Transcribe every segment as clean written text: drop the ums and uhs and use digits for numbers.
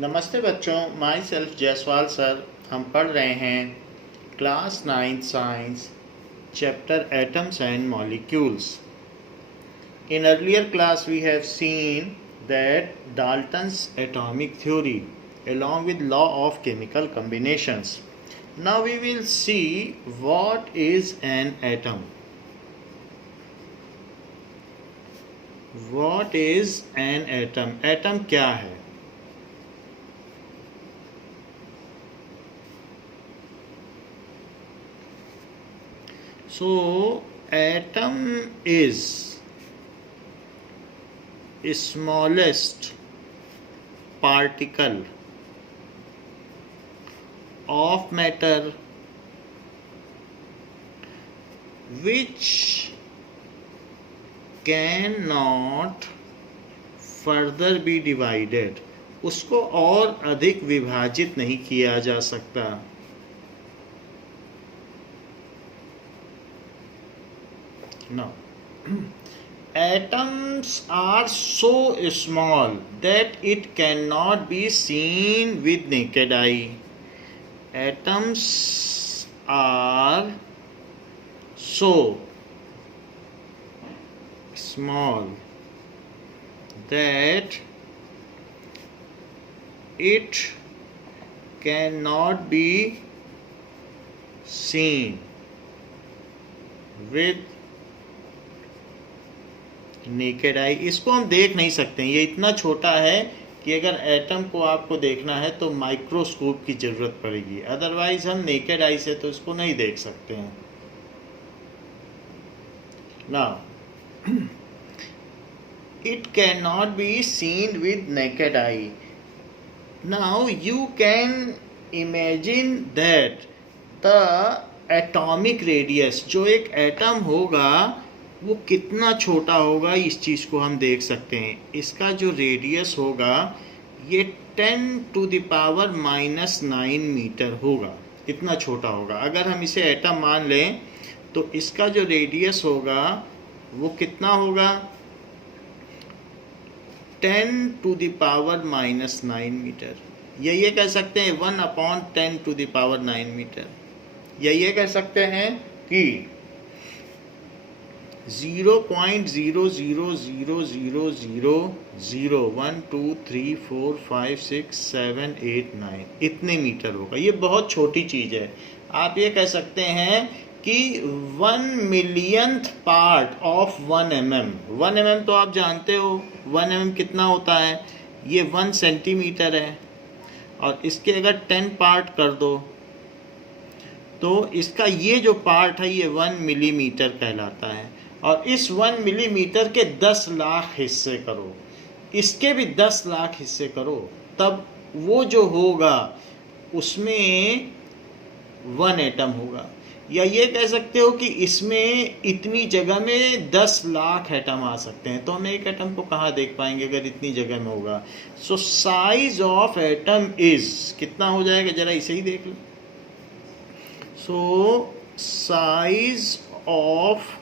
नमस्ते बच्चों, my self Jaiswal sir. हम पढ़ रहे हैं class 9th science chapter atoms and molecules. In earlier class we have seen that Dalton's atomic theory along with law of chemical combinations. Now we will see what is an atom. What is an atom? Atom क्या है? So atom is smallest particle of matter which cannot further be divided. उसको और अधिक विभाजित नहीं किया जा सकता। Now, atoms are so small that it cannot be seen with naked eye. Atoms are so small that it cannot be seen with naked eye. इसको हम देख नहीं सकते हैं, ये इतना छोटा है कि अगर एटम को आपको देखना है तो माइक्रोस्कोप की ज़रूरत पड़ेगी, अदरवाइज हम नेकेड आई से तो इसको नहीं देख सकते हैं। Now it can not be seen with naked I. Now you can imagine that the atomic radius, जो एक एटम होगा वो कितना छोटा होगा, इस चीज़ को हम देख सकते हैं। इसका जो रेडियस होगा ये 10⁻⁻⁹ मीटर होगा, इतना छोटा होगा। अगर हम इसे एटम मान लें तो इसका जो रेडियस होगा वो कितना होगा, 10⁻⁻⁹ मीटर। या ये कह सकते हैं 1/10⁻⁹ मीटर। या ये कह सकते हैं कि 0.0000123456789 इतने मीटर होगा। ये बहुत छोटी चीज़ है। आप ये कह सकते हैं कि 1 millionth part of 1 mm। 1 mm तो आप जानते हो 1 mm कितना होता है, ये 1 सेंटीमीटर है। और इसके अगर 10 पार्ट कर दो तो इसका ये जो पार्ट है ये 1 मिलीमीटर कहलाता है। और इस 1 मिलीमीटर के 10 लाख हिस्से करो, इसके भी 10 लाख हिस्से करो, तब वो जो होगा उसमें 1 एटम होगा। या ये कह सकते हो कि इसमें इतनी जगह में 10 लाख एटम आ सकते हैं। तो हम एक एटम को कहाँ देख पाएंगे अगर इतनी जगह में होगा। So size of atom is कितना हो जाएगा, जरा इसे ही देख लो। So size of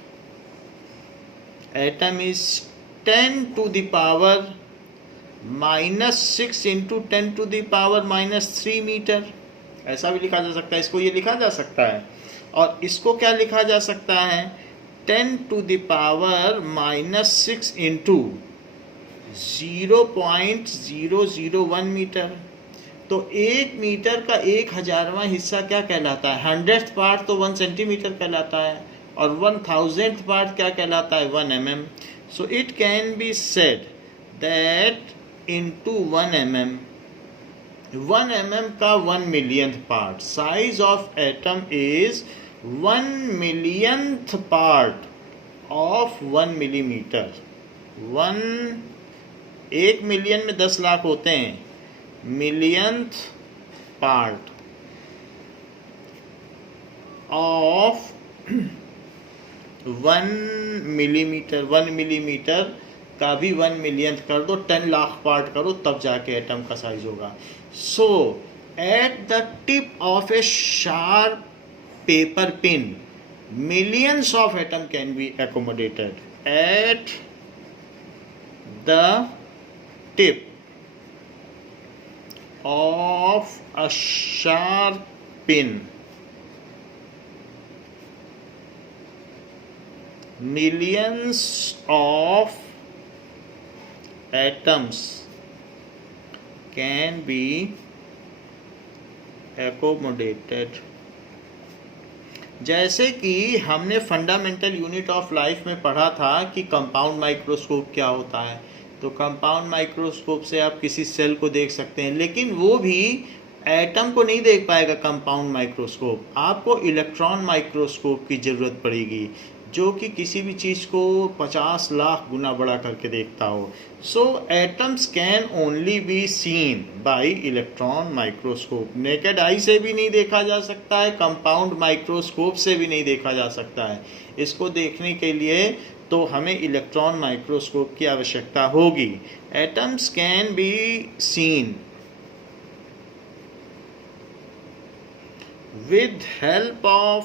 atom is 10⁻⁻⁶ into 10⁻⁻³ metre. ऐसा भी लिखा जा सकता है, इसको ये लिखा जा सकता है। और इसको क्या लिखा जा सकता है, 10⁻⁻⁶ into 0.001 मीटर। तो 1 मीटर का 1000वां हिस्सा क्या कहलाता है, 100th पार्ट तो 1 सेंटीमीटर कहलाता है। और 1000th पार्ट क्या कहलाता है, 1 mm। So it can be said that into 1 mm, 1 mm का 1 millionth part. Size of atom is 1 millionth part of 1 millimetre. 1 million में 10 लाख होते हैं, millionth part of 1 millimetre. 1 millimetre का भी 1 मिलियंथ कर दो, 10 लाख पार्ट करो, तब जाके एटम का साइज होगा। So at the tip of a sharp paper pin millions of atom can be accommodated at the tip of a sharp pin, millions of atoms can be accommodated। जैसे कि हमने fundamental unit of life में पढ़ा था कि compound microscope क्या होता है, तो कंपाउंड माइक्रोस्कोप से आप किसी सेल को देख सकते हैं, लेकिन वो भी एटम को नहीं देख पाएगा कंपाउंड माइक्रोस्कोप। आपको इलेक्ट्रॉन माइक्रोस्कोप की ज़रूरत पड़ेगी, जो कि किसी भी चीज़ को 50 लाख गुना बड़ा करके देखता हो। So atoms can only be seen by electron microscope. Naked eye से भी नहीं देखा जा सकता है, कंपाउंड माइक्रोस्कोप से भी नहीं देखा जा सकता है। इसको देखने के लिए तो हमें इलेक्ट्रॉन माइक्रोस्कोप की आवश्यकता होगी। Atoms can be seen with help of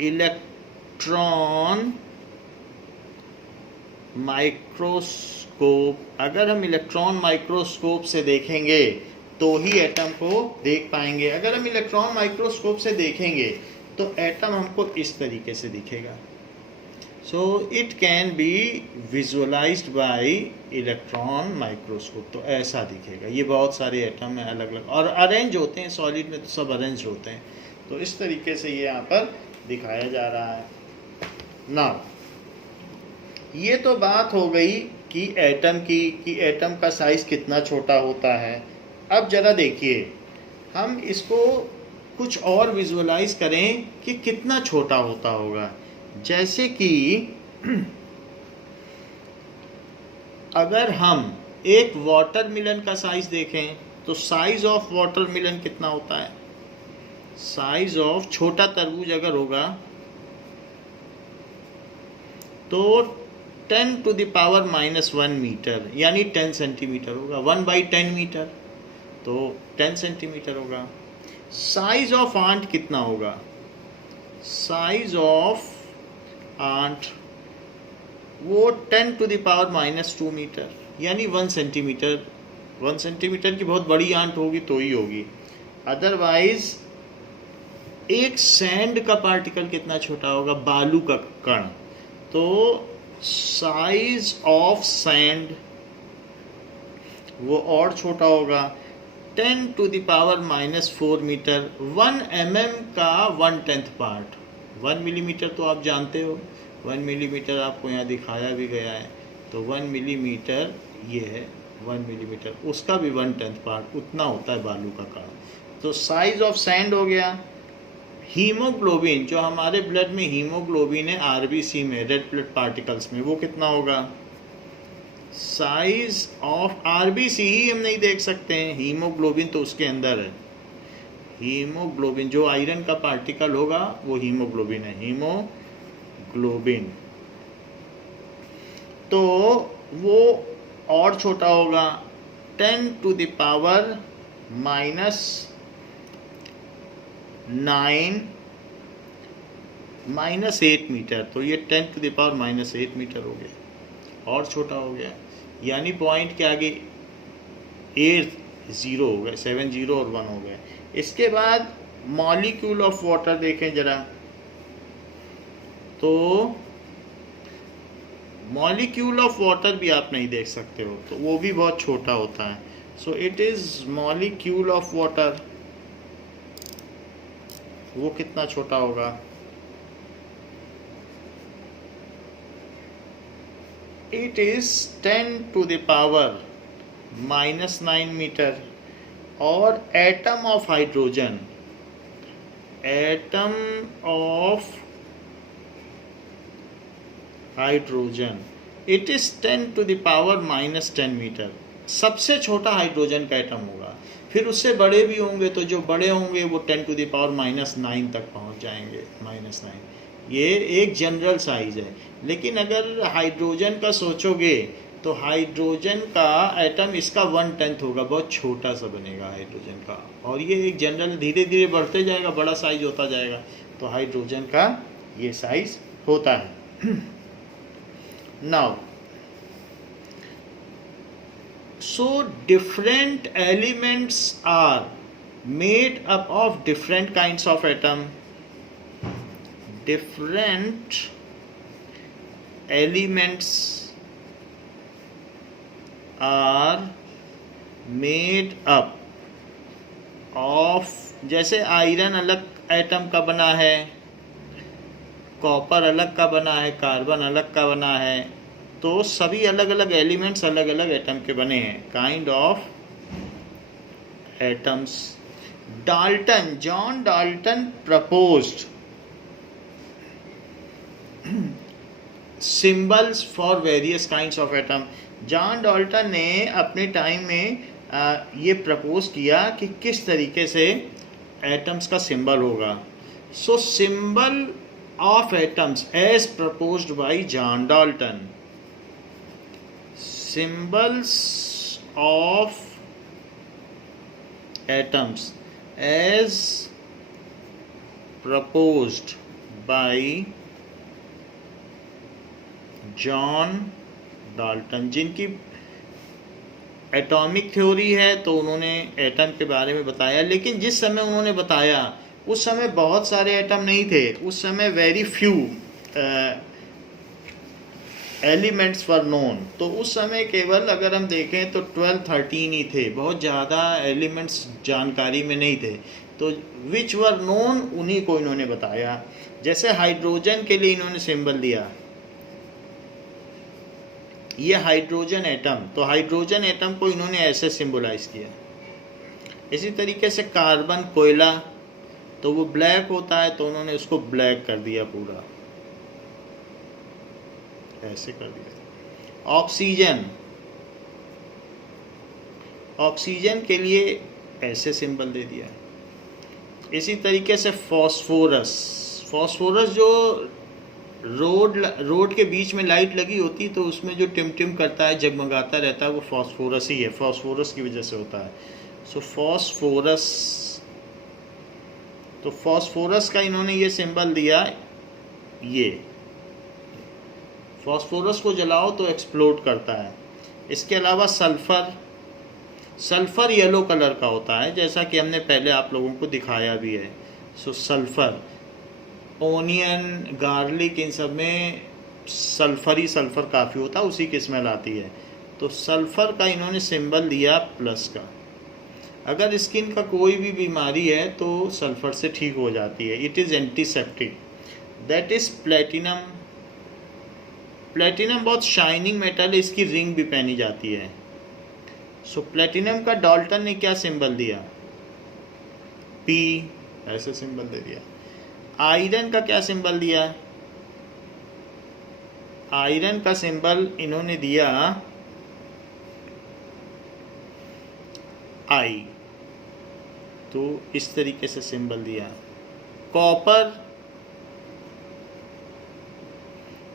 electron microscope. अगर हम इलेक्ट्रॉन माइक्रोस्कोप से देखेंगे तो ही एटम को देख पाएंगे। अगर हम इलेक्ट्रॉन माइक्रोस्कोप से देखेंगे तो एटम हमको इस तरीके से दिखेगा। सो it can be visualised bye electron microscope. तो ऐसा दिखेगा। ये बहुत सारे एटम हैं अलग अलग और अरेंज होते हैं, सॉलिड में तो सब अरेंज होते हैं। तो इस तरीके से ये यहाँ पर दिखाया जा रहा है ना। ये तो बात हो गई कि एटम की, कि एटम का साइज कितना छोटा होता है। अब जरा देखिए, हम इसको कुछ और विजुअलाइज करें कि कितना छोटा होता होगा। जैसे कि अगर हम एक वाटरमेलन का साइज देखें तो साइज ऑफ वाटरमेलन कितना होता है? साइज ऑफ छोटा तरबूज अगर होगा तो 10 to the power -1 मीटर यानी 10 सेंटीमीटर होगा। 1/10 मीटर तो 10 सेंटीमीटर होगा। साइज ऑफ आंट कितना होगा? साइज ऑफ आंट वो 10 to the power -2 मीटर यानी 1 सेंटीमीटर। 1 सेंटीमीटर की बहुत बड़ी आंट होगी तो ही होगी, अदरवाइज एक सैंड का पार्टिकल कितना छोटा होगा? बालू का कण। तो साइज ऑफ सैंड वो और छोटा होगा, 10 to the power -4 metre. 1 mm का 1/10 पार्ट। 1 मिलीमीटर तो आप जानते हो, 1 मिलीमीटर आपको यहाँ दिखाया भी गया है। तो 1 मिलीमीटर ये है, 1 मिलीमीटर, उसका भी 1/10 पार्ट उतना होता है बालू का कण। तो साइज ऑफ सैंड हो गया। हीमोग्लोबिन, जो हमारे ब्लड में हीमोग्लोबिन है आरबीसी में, रेड ब्लड पार्टिकल्स में, वो कितना होगा? साइज ऑफ आरबीसी ही हम नहीं देख सकते हैं, हीमोग्लोबिन तो उसके अंदर है। हीमोग्लोबिन जो आयरन का पार्टिकल होगा वो हीमोग्लोबिन है, हीमोग्लोबिन। तो वो और छोटा होगा, 10 to the power -8 मीटर। तो ये 10 to the power -8 मीटर हो गया, और छोटा हो गया। यानी पॉइंट के आगे 8 0 हो गए, 7 0 और 1 हो गए। इसके बाद मॉलिक्यूल ऑफ वाटर देखें जरा, तो मॉलिक्यूल ऑफ वाटर भी आप नहीं देख सकते हो, तो वो भी बहुत छोटा होता है। So it is molecule of water, वो कितना छोटा होगा? It is 10 to the power -9 metre. और atom of hydrogen, atom of hydrogen, it is 10 to the power -10 metre. सबसे छोटा हाइड्रोजन का एटम होगा। फिर उससे बड़े भी होंगे, तो जो बड़े होंगे वो 10 to the power -9 तक पहुंच जाएंगे, -9। ये एक जनरल साइज है। लेकिन अगर हाइड्रोजन का सोचोगे तो हाइड्रोजन का एटम इसका 1/10 होगा, बहुत छोटा सा बनेगा हाइड्रोजन का। और ये एक जनरल धीरे धीरे बढ़ते जाएगा, बड़ा साइज होता जाएगा। तो हाइड्रोजन का ये साइज होता है। Now So different elements are made up of different kinds of atom. Different elements are made up of, जैसे आयरन अलग एटम का बना है, कॉपर अलग का बना है, कार्बन अलग का बना है, तो सभी अलग अलग एलिमेंट्स अलग अलग एटम के बने हैं. Kind of atoms. Dalton, John Dalton proposed symbols for various kinds of atom. John Dalton ने अपने टाइम में ये प्रपोज किया कि किस तरीके से एटम्स का सिंबल होगा. सो symbol of atoms as proposed by John Dalton. Symbols of atoms as proposed by John Dalton, जिनकी एटॉमिक थ्योरी है तो उन्होंने एटम के बारे में बताया. लेकिन जिस समय उन्होंने बताया उस समय बहुत सारे एटम नहीं थे. उस समय very few elements were known. तो उस समय केवल अगर हम देखें तो 12-13 ही थे. बहुत ज़्यादा एलिमेंट्स जानकारी में नहीं थे. तो विच वर नोन उन्हीं को इन्होंने बताया. जैसे हाइड्रोजन के लिए इन्होंने सिंबल दिया, ये हाइड्रोजन एटम, तो हाइड्रोजन एटम को इन्होंने ऐसे सिंबलाइज किया. इसी तरीके से कार्बन, कोयला, तो वो ब्लैक होता है तो उन्होंने उसको ब्लैक कर दिया, पूरा ऐसे कर दिया. ऑक्सीजन, ऑक्सीजन के लिए ऐसे सिंबल दे दिया. इसी तरीके से फॉस्फोरस, फॉस्फोरस जो रोड के बीच में लाइट लगी होती तो उसमें जो टिम करता है, जगमगाता रहता है, वो फॉस्फोरस ही है. फॉस्फोरस की वजह से होता है. सो फॉस्फोरस, तो फॉस्फोरस का इन्होंने ये सिंबल दिया. ये फॉस्फोरस को जलाओ तो एक्सप्लोड करता है. इसके अलावा सल्फ़र, सल्फ़र येलो कलर का होता है, जैसा कि हमने पहले आप लोगों को दिखाया भी है. सो सल्फ़र, ओनियन, गार्लिक, इन सब में सल्फ़र काफ़ी होता है, उसी की स्मेल आती है. तो सल्फ़र का इन्होंने सिंबल दिया प्लस का. अगर स्किन का कोई भी बीमारी है तो सल्फ़र से ठीक हो जाती है. It is antiseptic. That is platinum. Platinum बहुत शाइनिंग मेटल है, इसकी रिंग भी पहनी जाती है. सो प्लेटिनम का डाल्टन ने क्या सिंबल दिया? पी, ऐसे सिंबल दे दिया. आयरन का क्या सिंबल दिया? आयरन का सिंबल इन्होंने दिया आई. तो इस तरीके से सिंबल दिया. कॉपर,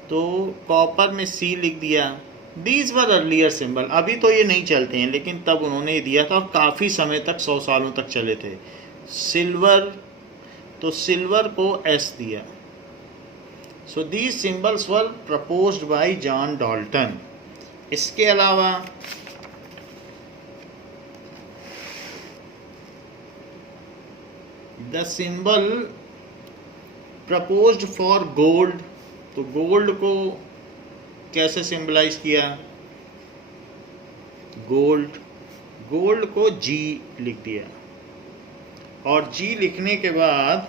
तो कॉपर में सी लिख दिया. These were earlier symbol. अभी तो ये नहीं चलते हैं, लेकिन तब उन्होंने ये दिया था और काफ़ी समय तक, 100 सालों तक चले थे. सिल्वर, तो सिल्वर को एस दिया. So these symbols were proposed by John Dalton. इसके अलावा the symbol proposed for gold. तो गोल्ड को कैसे सिंबलाइज किया? गोल्ड को जी लिख दिया. और जी लिखने के बाद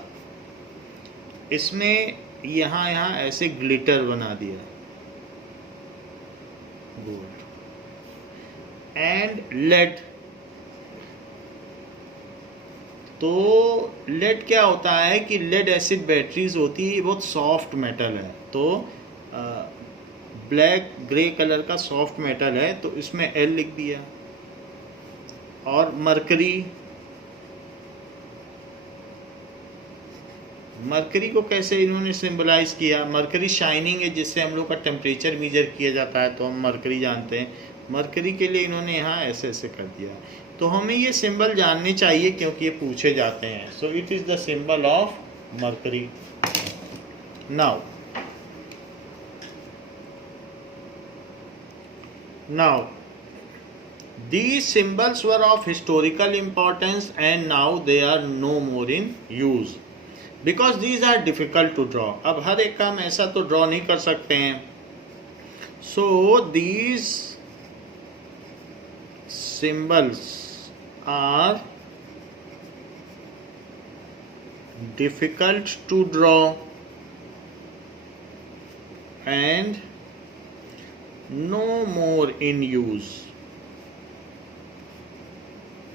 इसमें यहाँ ऐसे ग्लिटर बना दिया. गोल्ड. And lead. तो लेड क्या होता है कि लेड एसिड बैटरीज होती है, बहुत सॉफ्ट मेटल है. तो ब्लैक ग्रे कलर का सॉफ्ट मेटल है, तो इसमें एल लिख दिया. और मरकरी को कैसे इन्होंने सिंबलाइज किया? मरकरी शाइनिंग है, जिससे हम लोग का टेम्परेचर मेजर किया जाता है, तो हम मरकरी जानते हैं. मरकरी के लिए इन्होंने यहाँ ऐसे ऐसे कर दिया. तो हमें ये सिंबल जानने चाहिए क्योंकि ये पूछे जाते हैं. So it is the symbol of mercury. Now These symbols were of historical importance and now they are no more in use because these are difficult to draw. अब हर एक काम ऐसा तो ड्रॉ नहीं कर सकते हैं. So these symbols are difficult to draw and no more in use.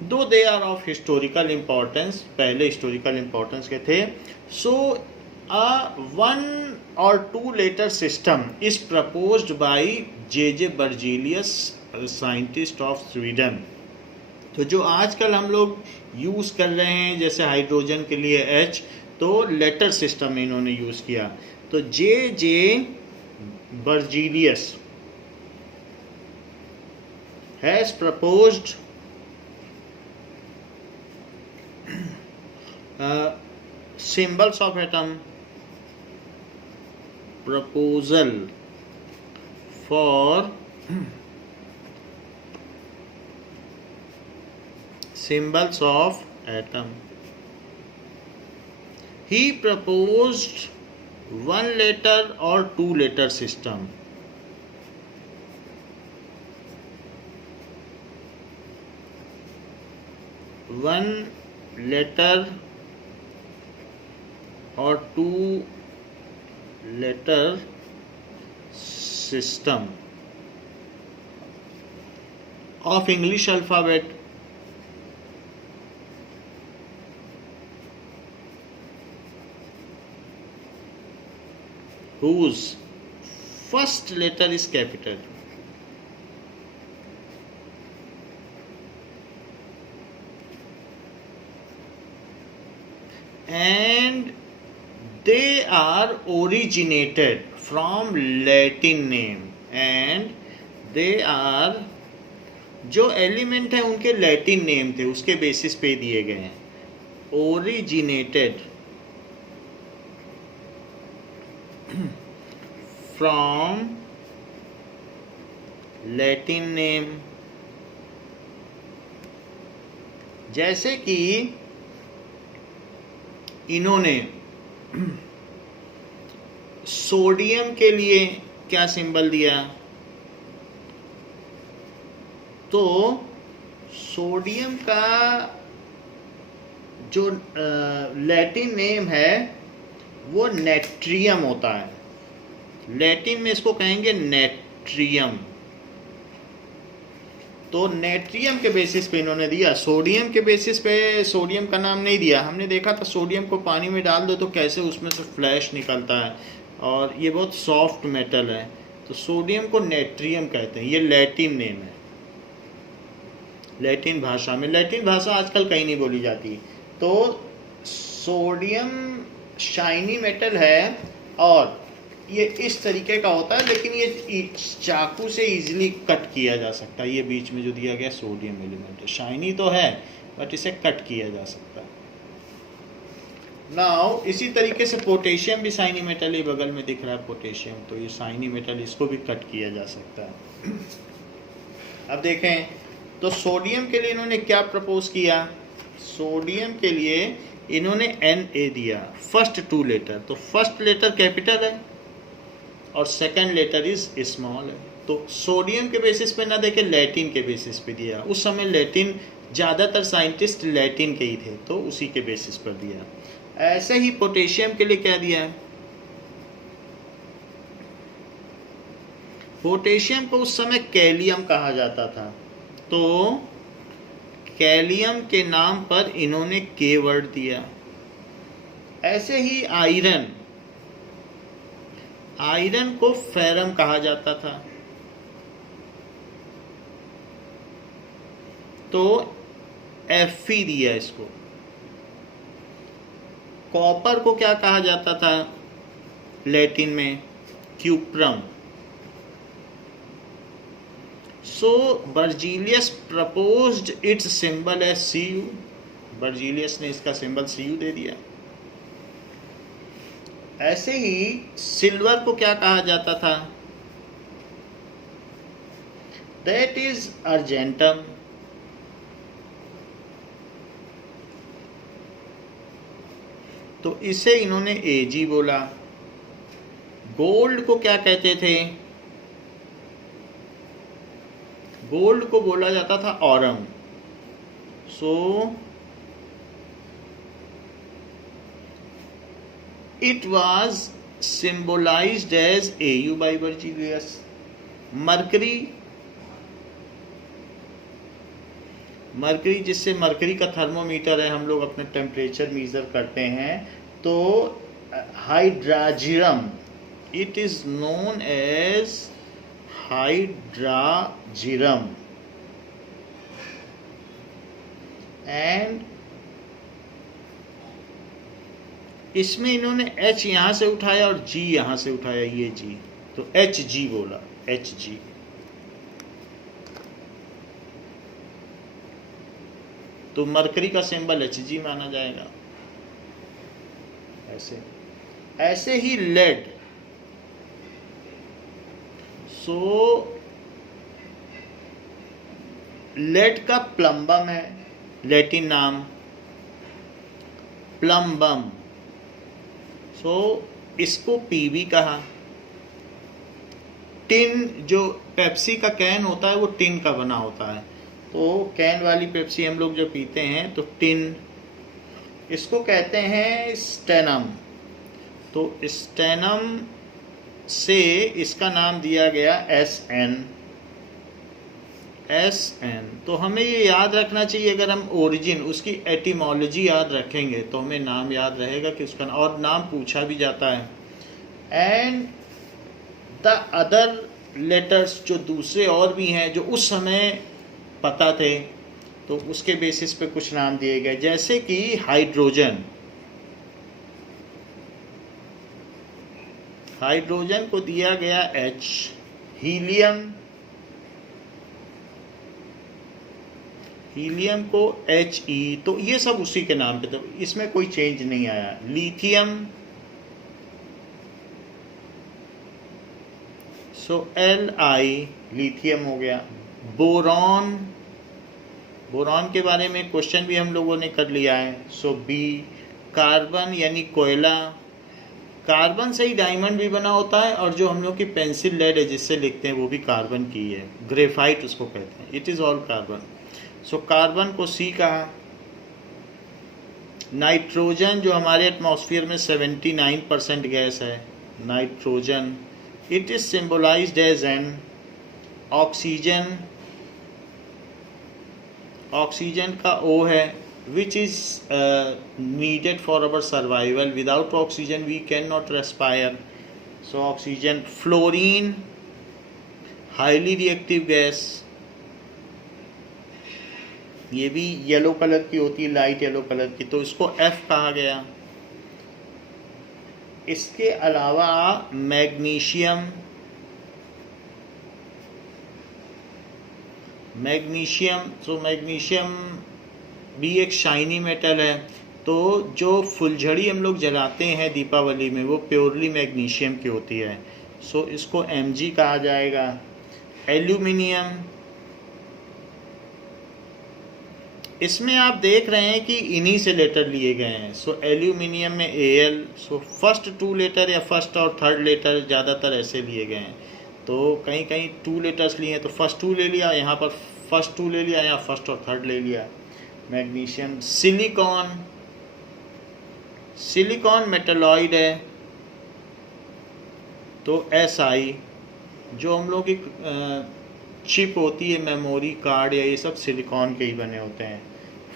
Though they are of historical importance, पहले historical importance के थे. So a 1 or 2 letter system is proposed by J.J. Berzelius, scientist of Sweden. तो जो आजकल हम लोग use कर रहे हैं जैसे हाइड्रोजन के लिए H, तो लेटर सिस्टम इन्होंने यूज़ किया. तो J.J. Berzelius has proposed symbols of atom. Proposal for symbols of atom. He proposed 1 letter or 2 letter system. One letter or 2 letter system of English alphabet whose first letter is capital. And they are originated from Latin name. And they are, जो element है उनके Latin name थे, उसके basis पे दिए गए हैं. Originated from Latin name. जैसे कि इन्होंने सोडियम के लिए क्या सिंबल दिया, तो सोडियम का जो लैटिन नेम है वो नेट्रियम होता है. लैटिन में इसको कहेंगे नेट्रियम. तो नेट्रियम के बेसिस पे इन्होंने दिया. सोडियम के बेसिस पे सोडियम का नाम नहीं दिया. हमने देखा था सोडियम को पानी में डाल दो तो कैसे उसमें से फ्लैश निकलता है, और ये बहुत सॉफ्ट मेटल है. तो सोडियम को नेट्रियम कहते हैं. ये लैटिन नेम है. लैटिन भाषा में, लैटिन भाषा आजकल कहीं नहीं बोली जाती. तो सोडियम शाइनी मेटल है और ये इस तरीके का होता है, लेकिन ये चाकू से इजीली कट किया जा सकता है. ये बीच में जो दिया गया सोडियम एलिमेंट है, शाइनी तो है बट इसे कट किया जा सकता है. नाउ इसी तरीके से पोटेशियम भी शाइनी मेटल, ही बगल में दिख रहा है पोटेशियम, तो ये शाइनी मेटल, इसको भी कट किया जा सकता है. अब देखें तो सोडियम के लिए इन्होंने क्या प्रपोज किया. सोडियम के लिए इन्होंने Na दिया, फर्स्ट 2 लेटर. तो फर्स्ट लेटर कैपिटल है और सेकंड लेटर इज स्मॉल है. तो सोडियम के बेसिस पे ना देखे, लैटिन के बेसिस पे दिया. उस समय लैटिन, ज़्यादातर साइंटिस्ट लैटिन के ही थे, तो उसी के बेसिस पर दिया. ऐसे ही पोटेशियम के लिए क्या दिया है. पोटेशियम को उस समय कैलियम कहा जाता था, तो कैलियम के नाम पर इन्होंने के वर्ड दिया. ऐसे ही आयरन, आयरन को फेरम कहा जाता था, तो Fe दिया इसको. कॉपर को क्या कहा जाता था लैटिन में, cuprum. So Berzelius proposed its symbol as Cu. Berzelius ने इसका सिंबल Cu दे दिया. ऐसे ही सिल्वर को क्या कहा जाता था, दैट इज अर्जेंटम. तो इसे इन्होंने Ag बोला। गोल्ड को क्या कहते थे? गोल्ड को बोला जाता था aurum. So it was symbolized as Au by Berzelius। Mercury जिससे मरकरी का थर्मोमीटर है, हम लोग अपने टेम्परेचर मेजर करते हैं, तो hydrargyrum, it is known as hydrargyrum. And इसमें इन्होंने H यहां से उठाया और G यहां से उठाया, ये G, तो Hg बोला, Hg। तो मरकरी का सिंबल Hg माना जाएगा। ऐसे ही लेड। सो लेड का प्लम्बम है, लैटिन नाम प्लम्बम। सो इसको पीबी कहा। टिन, जो पेप्सी का कैन होता है वो टिन का बना होता है, तो कैन वाली पेप्सी हम लोग जो पीते हैं तो टिन, इसको कहते हैं स्टेनम। तो स्टेनम से इसका नाम दिया गया SN। तो हमें ये याद रखना चाहिए, अगर हम ओरिजिन, उसकी एटिमोलॉजी याद रखेंगे तो हमें नाम याद रहेगा कि उसका, और नाम पूछा भी जाता है। एंड द अदर लेटर्स, जो दूसरे और भी हैं जो उस समय पता थे, तो उसके बेसिस पे कुछ नाम दिए गए, जैसे कि हाइड्रोजन को दिया गया H। हीलियम को He। तो ये सब उसी के नाम पे, तो इसमें कोई चेंज नहीं आया। लिथियम, सो Li, लिथियम हो गया। बोरॉन के बारे में क्वेश्चन भी हम लोगों ने कर लिया है, सो B। कार्बन यानी कोयला, कार्बन से ही डायमंड भी बना होता है, और जो हम लोग की पेंसिल लेड है जिससे लिखते हैं वो भी कार्बन की है, ग्रेफाइट उसको कहते हैं। It is all carbon. So carbon को C कहा। नाइट्रोजन, जो हमारे एटमॉस्फेयर में 79% गैस है, nitrogen, it is symbolized as N। Oxygen का O है, which is needed for our survival. Without oxygen we cannot respire. So oxygen। Fluorine, highly reactive gas, ये भी येलो कलर की होती है, लाइट येलो कलर की, तो इसको F कहा गया। इसके अलावा मैग्नीशियम भी एक शाइनी मेटल है, तो जो फुलझड़ी हम लोग जलाते हैं दीपावली में वो प्योरली मैग्नीशियम की होती है, सो इसको Mg कहा जाएगा। एल्यूमिनियम, इसमें आप देख रहे हैं कि इन्हीं से लेटर लिए गए हैं, सो एल्यूमिनियम में Al। सो फर्स्ट 2 लेटर या फर्स्ट और थर्ड लेटर ज़्यादातर ऐसे लिए गए हैं, तो कहीं कहीं 2 लेटर्स लिए हैं तो फर्स्ट 2 ले लिया, यहाँ पर फर्स्ट 2 ले लिया, यहाँ फर्स्ट और थर्ड ले लिया। मैग्नीशियम। सिलिकॉन मेटलॉइड है, तो Si। जो हम लोग की चिप होती है, मेमोरी कार्ड या ये सब सिलिकॉन के ही बने होते हैं।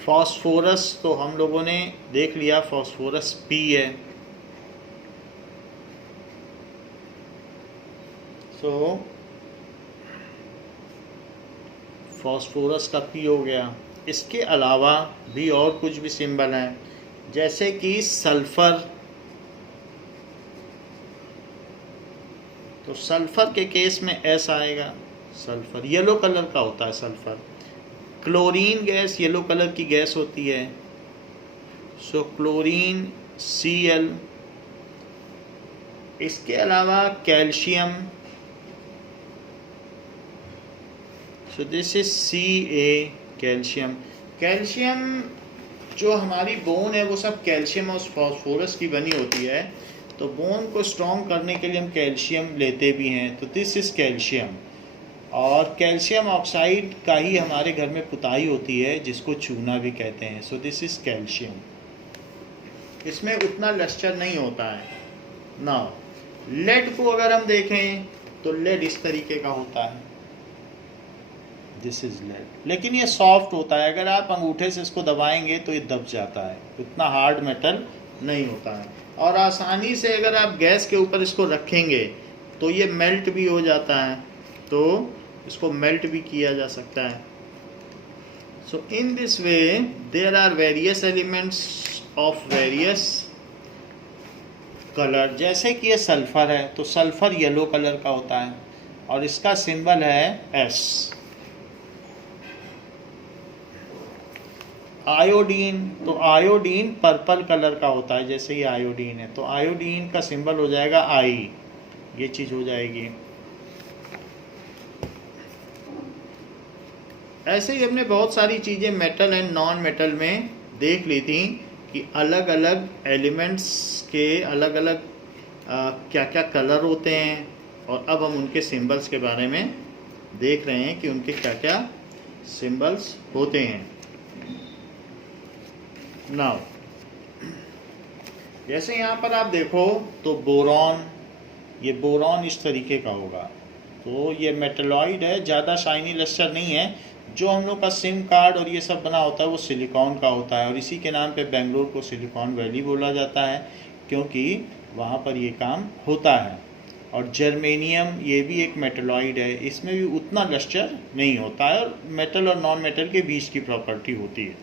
फास्फोरस, तो हम लोगों ने देख लिया, फास्फोरस P है। सो फास्फोरस का P हो गया। इसके अलावा भी और कुछ भी सिंबल हैं, जैसे कि सल्फर। तो सल्फर के केस में S आएगा। सल्फर येलो कलर का होता है sulphur. Chlorine gas yellow colour की गैस होती है, सो क्लोरीन Cl। इसके अलावा calcium, so this is Ca, calcium. Calcium जो हमारी बोन है वो सब कैल्शियम और फास्फोरस की बनी होती है, तो बोन को स्ट्रॉन्ग करने के लिए हम कैल्शियम लेते भी हैं, तो दिस इज़ कैल्शियम। और कैल्शियम ऑक्साइड का ही हमारे घर में पुताई होती है जिसको चूना भी कहते हैं, सो दिस इज़ कैल्शियम। इसमें उतना लस्टर नहीं होता है ना। लेड को अगर हम देखें तो लेड इस तरीके का होता है, दिस इज लेड, लेकिन ये सॉफ्ट होता है, अगर आप अंगूठे से इसको दबाएंगे तो ये दब जाता है, इतना हार्ड मेटल नहीं होता है। और आसानी से अगर आप गैस के ऊपर इसको रखेंगे तो ये मेल्ट भी हो जाता है, तो इसको मेल्ट भी किया जा सकता है। So in this way there are various elements of various colour. जैसे कि ये सल्फर है, तो सल्फर येलो कलर का होता है और इसका सिंबल है एस। आयोडीन, तो आयोडीन पर्पल कलर का होता है, जैसे ये आयोडीन है, तो आयोडीन का सिंबल हो जाएगा आई, ये चीज हो जाएगी। ऐसे ही हमने बहुत सारी चीजें मेटल एंड नॉन मेटल में देख ली थी कि अलग अलग एलिमेंट्स के अलग अलग क्या क्या कलर होते हैं, और अब हम उनके सिंबल्स के बारे में देख रहे हैं कि उनके क्या क्या सिंबल्स होते हैं। नाउ जैसे यहाँ पर आप देखो तो बोरॉन, ये बोरॉन इस तरीके का होगा, तो ये मेटलॉइड है, ज़्यादा शाइनी लस्टर नहीं है। जो हम लोग का सिम कार्ड और ये सब बना होता है वो सिलिकॉन का होता है, और इसी के नाम पे बेंगलोर को सिलिकॉन वैली बोला जाता है, क्योंकि वहाँ पर ये काम होता है। और जर्मेनियम, ये भी एक मेटलॉइड है, इसमें भी उतना लस्टर नहीं होता है, और मेटल और नॉन मेटल के बीच की प्रॉपर्टी होती है।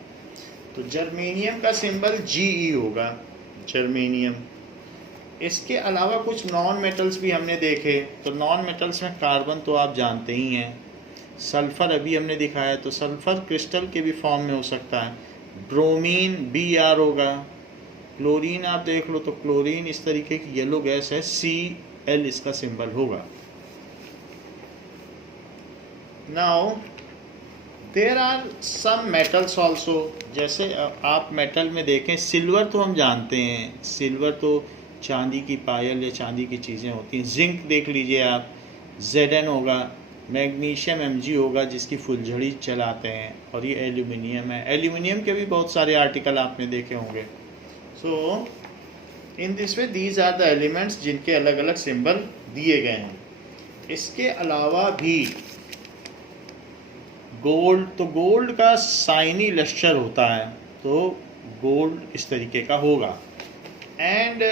तो जर्मेनियम का सिंबल GE होगा, जर्मेनियम। इसके अलावा कुछ नॉन मेटल्स भी हमने देखे, तो नॉन मेटल्स में कार्बन तो आप जानते ही हैं, सल्फ़र अभी हमने दिखाया, तो सल्फ़र क्रिस्टल के भी फॉर्म में हो सकता है। ब्रोमीन Br होगा। क्लोरीन आप देख लो तो क्लोरीन इस तरीके की येलो गैस है, Cl इसका सिंबल होगा। Now there are some metals also, जैसे आप मेटल में देखें, सिल्वर तो हम जानते हैं, सिल्वर तो चांदी की पायल या चांदी की चीज़ें होती हैं। जिंक देख लीजिए आप, Zn होगा। मैग्नीशियम Mg होगा, जिसकी फुलझड़ी चलाते हैं, और ये एल्यूमिनियम है। एल्यूमिनियम के भी बहुत सारे आर्टिकल आपने देखे होंगे। So in this way these are the elements जिनके अलग अलग सिंबल दिए गए हैं। इसके अलावा भी गोल्ड, तो गोल्ड का साइनी लस्टर होता है, तो गोल्ड इस तरीके का होगा। एंड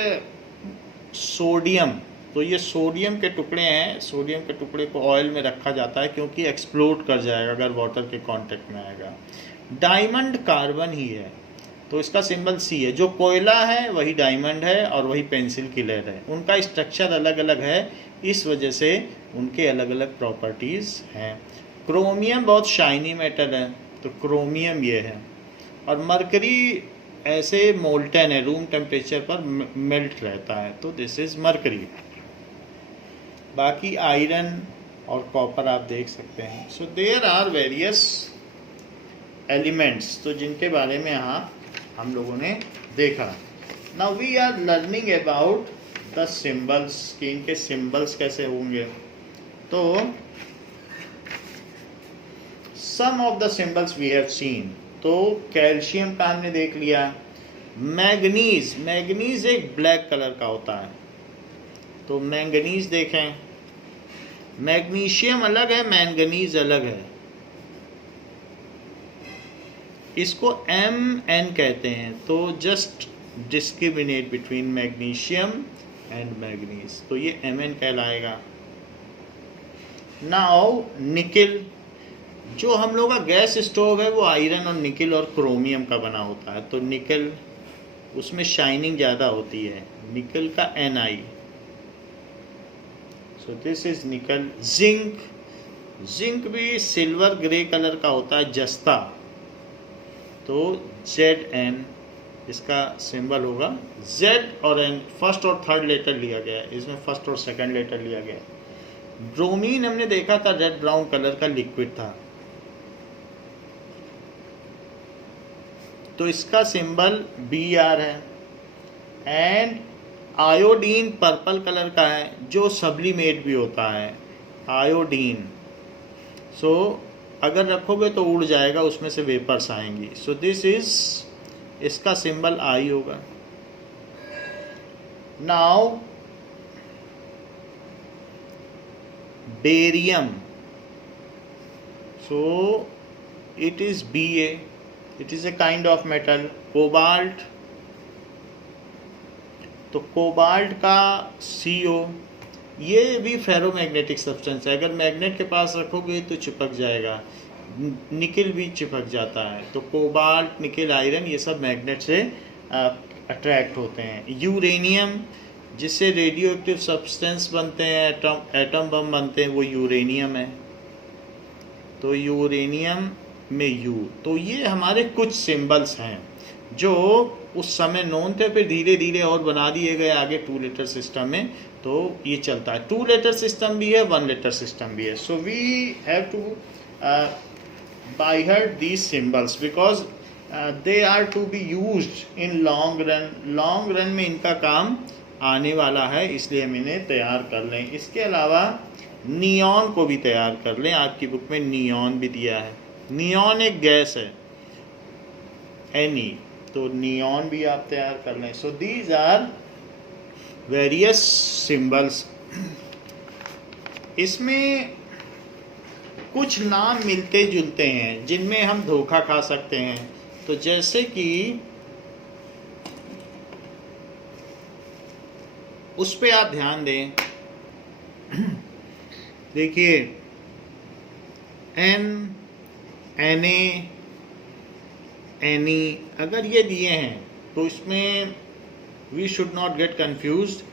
सोडियम, तो ये सोडियम के टुकड़े हैं, सोडियम के टुकड़े को ऑयल में रखा जाता है क्योंकि एक्सप्लोड कर जाएगा अगर वाटर के कांटेक्ट में आएगा। डायमंड कार्बन ही है, तो इसका सिंबल C है। जो कोयला है वही डायमंड है, और वही पेंसिल की लेड है। उनका स्ट्रक्चर अलग अलग है, इस वजह से उनके अलग अलग प्रॉपर्टीज़ हैं। क्रोमियम बहुत शाइनी मेटल है, तो क्रोमियम ये है। और मरकरी ऐसे मोल्टन है, रूम टेम्परेचर पर मेल्ट रहता है, तो दिस इज़ मरकरी। बाकी आयरन और कॉपर आप देख सकते हैं। So there are various elements, तो जिनके बारे में यहाँ हम लोगों ने देखा। Now we are learning about the symbols, कि इनके सिंबल्स कैसे होंगे। तो some of the symbols we have seen, तो कैल्शियम का हमने देख लिया। मैग्नीज, मैग्नीज एक ब्लैक कलर का होता है, तो मैंगनीज देखें। मैग्नीशियम अलग है, मैंगनीज अलग है, इसको Mn कहते हैं। तो just discriminate between magnesium and manganese, तो ये Mn कहलाएगा। नाउ निकिल, जो हम लोग का गैस स्टोव है वो आयरन और निकिल और क्रोमियम का बना होता है, तो निकिल, उसमें शाइनिंग ज़्यादा होती है, निकिल का Ni, सो दिस इज निकल। जिंक, जिंक भी सिल्वर ग्रे कलर का होता है, जस्ता, तो Zn इसका सिंबल होगा। Z और N फर्स्ट और थर्ड लेटर लिया गया है, इसमें फर्स्ट और सेकंड लेटर लिया गया है। ब्रोमीन हमने देखा था, रेड ब्राउन कलर का लिक्विड था। तो इसका सिंबल Br है। एंड आयोडीन पर्पल कलर का है जो सब्लिमेट भी होता है, आयोडीन। सो अगर रखोगे तो उड़ जाएगा, उसमें से वेपर्स आएंगी। सो दिस इज, इसका सिंबल आई होगा। Now barium, so it is Ba, it is a kind of metal. Cobalt, तो कोबाल्ट का CO, ये भी फेरोमैग्नेटिक सब्सटेंस है। अगर मैग्नेट के पास रखोगे तो चिपक जाएगा। निकल भी चिपक जाता है। तो कोबाल्ट, निकल, आयरन, ये सब मैग्नेट से अट्रैक्ट होते हैं। यूरेनियम, जिससे रेडियो एक्टिव सब्सटेंस बनते हैं, एटम बम बनते हैं, वो यूरेनियम है। तो यूरेनियम में U। तो ये हमारे कुछ सिंबल्स हैं जो उस समय नोन थे, फिर धीरे धीरे और बना दिए गए आगे 2 लेटर सिस्टम में। तो ये चलता है, 2 लेटर सिस्टम भी है, 1 लेटर सिस्टम भी है। So we have to by heart these symbols because they are to be used in long run. Long run में इनका काम आने वाला है, इसलिए हम इन्हें तैयार कर लें। इसके अलावा नियॉन को भी तैयार कर लें, आपकी बुक में नियॉन भी दिया है। नियॉन एक गैस है, Ne, तो नियॉन भी आप तैयार कर लें। So these are various symbols. इसमें कुछ नाम मिलते जुलते हैं जिनमें हम धोखा खा सकते हैं। तो जैसे कि उस पे आप ध्यान दें। देखिए N, Na, Ni, अगर ये दिए हैं तो इसमें we should not get confused.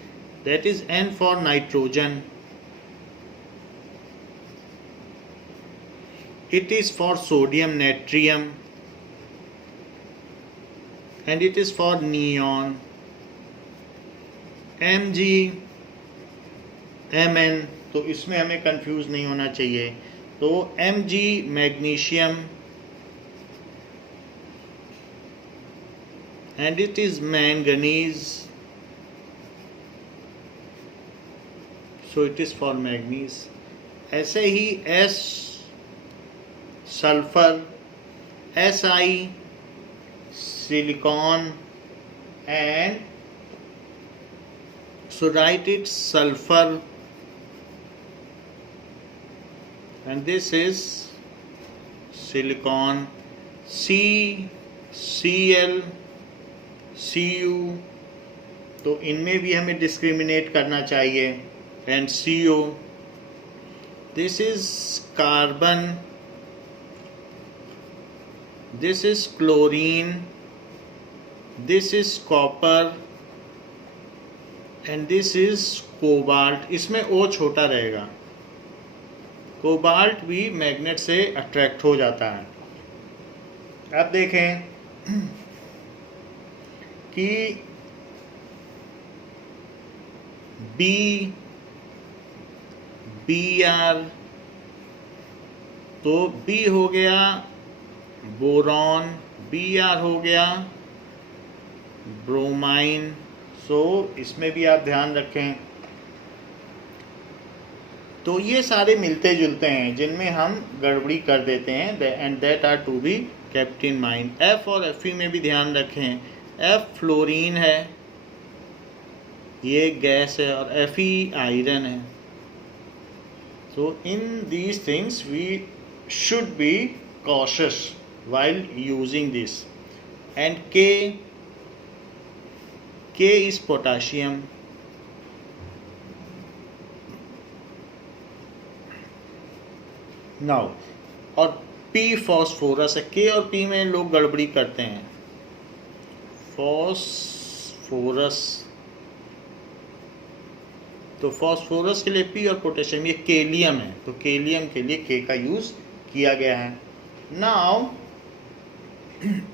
That is N for nitrogen. It is for sodium, natrium, and it is for neon. Mg, Mn, तो इसमें हमें कंफ्यूज नहीं होना चाहिए। तो Mg magnesium, and it is manganese, so it is for manganese. ऐसे ही S sulphur, Si silicon, and so write it sulfur, and this is silicon. C, Cl, Cu, तो इनमें भी हमें डिस्क्रिमिनेट करना चाहिए। And CO, this is carbon, this is chlorine, this is copper, and this is cobalt. इसमें O छोटा रहेगा। Cobalt भी मैग्नेट से अट्रैक्ट हो जाता है। अब देखें कि Br, तो B हो गया बोरॉन, Br हो गया ब्रोमाइन। सो इसमें भी आप ध्यान रखें। तो ये सारे मिलते जुलते हैं जिनमें हम गड़बड़ी कर देते हैं, and that are to be kept in mind. F और Fe में भी ध्यान रखें। F फ्लोरीन है, ये गैस है, और Fe आयरन है। So in these things we should be cautious while using this. And K is potassium. Now, और P फॉस्फोरस है। K और P में लोग गड़बड़ी करते हैं। फॉस्फोरस, तो फॉस्फोरस के लिए P और पोटेशियम, ये केलियम है, तो केलियम के लिए K का यूज किया गया है। नाउ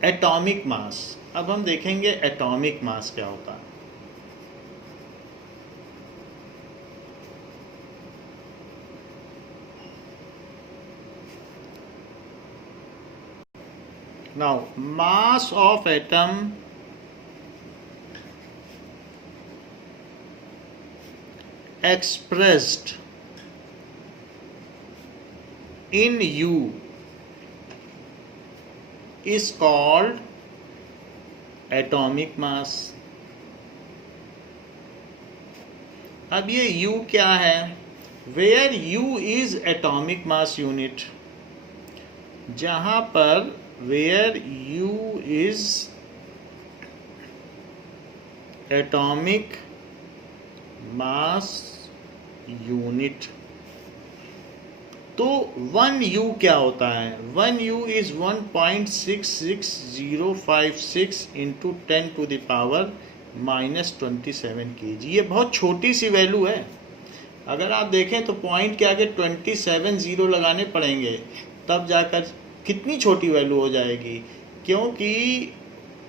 एटॉमिक मास। अब हम देखेंगे एटॉमिक मास क्या होता है। Now mass of atom expressed in U is called atomic mass. अब ये U क्या है? Where U is atomic mass unit, जहाँ पर where U is atomic mass unit, तो 1U क्या होता है? 1U is 1.66056 into 10 to the power -27 kg. ये बहुत छोटी सी वैल्यू है. अगर आप देखें तो पॉइंट के आगे 27 जीरो लगाने पड़ेंगे, तब जाकर कितनी छोटी वैल्यू हो जाएगी. क्योंकि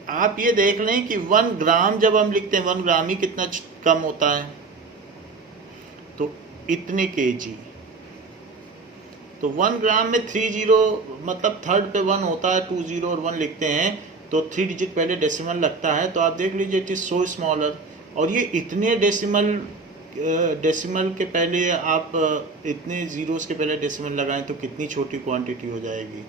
आप ये देख लें कि 1 ग्राम जब हम लिखते हैं, 1 ग्राम ही कितना कम होता है, तो इतने kg. तो 1 ग्राम में 3 जीरो, मतलब थर्ड पे 1 होता है, 2 जीरो और 1 लिखते हैं, तो 3 डिजिट पहले डेसिमल लगता है. तो आप देख लीजिए इट इज़ सो स्मॉलर. और ये इतने डेसिमल के पहले आप इतने ज़ीरोस के पहले डेसिमल लगाएं तो कितनी छोटी क्वांटिटी हो जाएगी.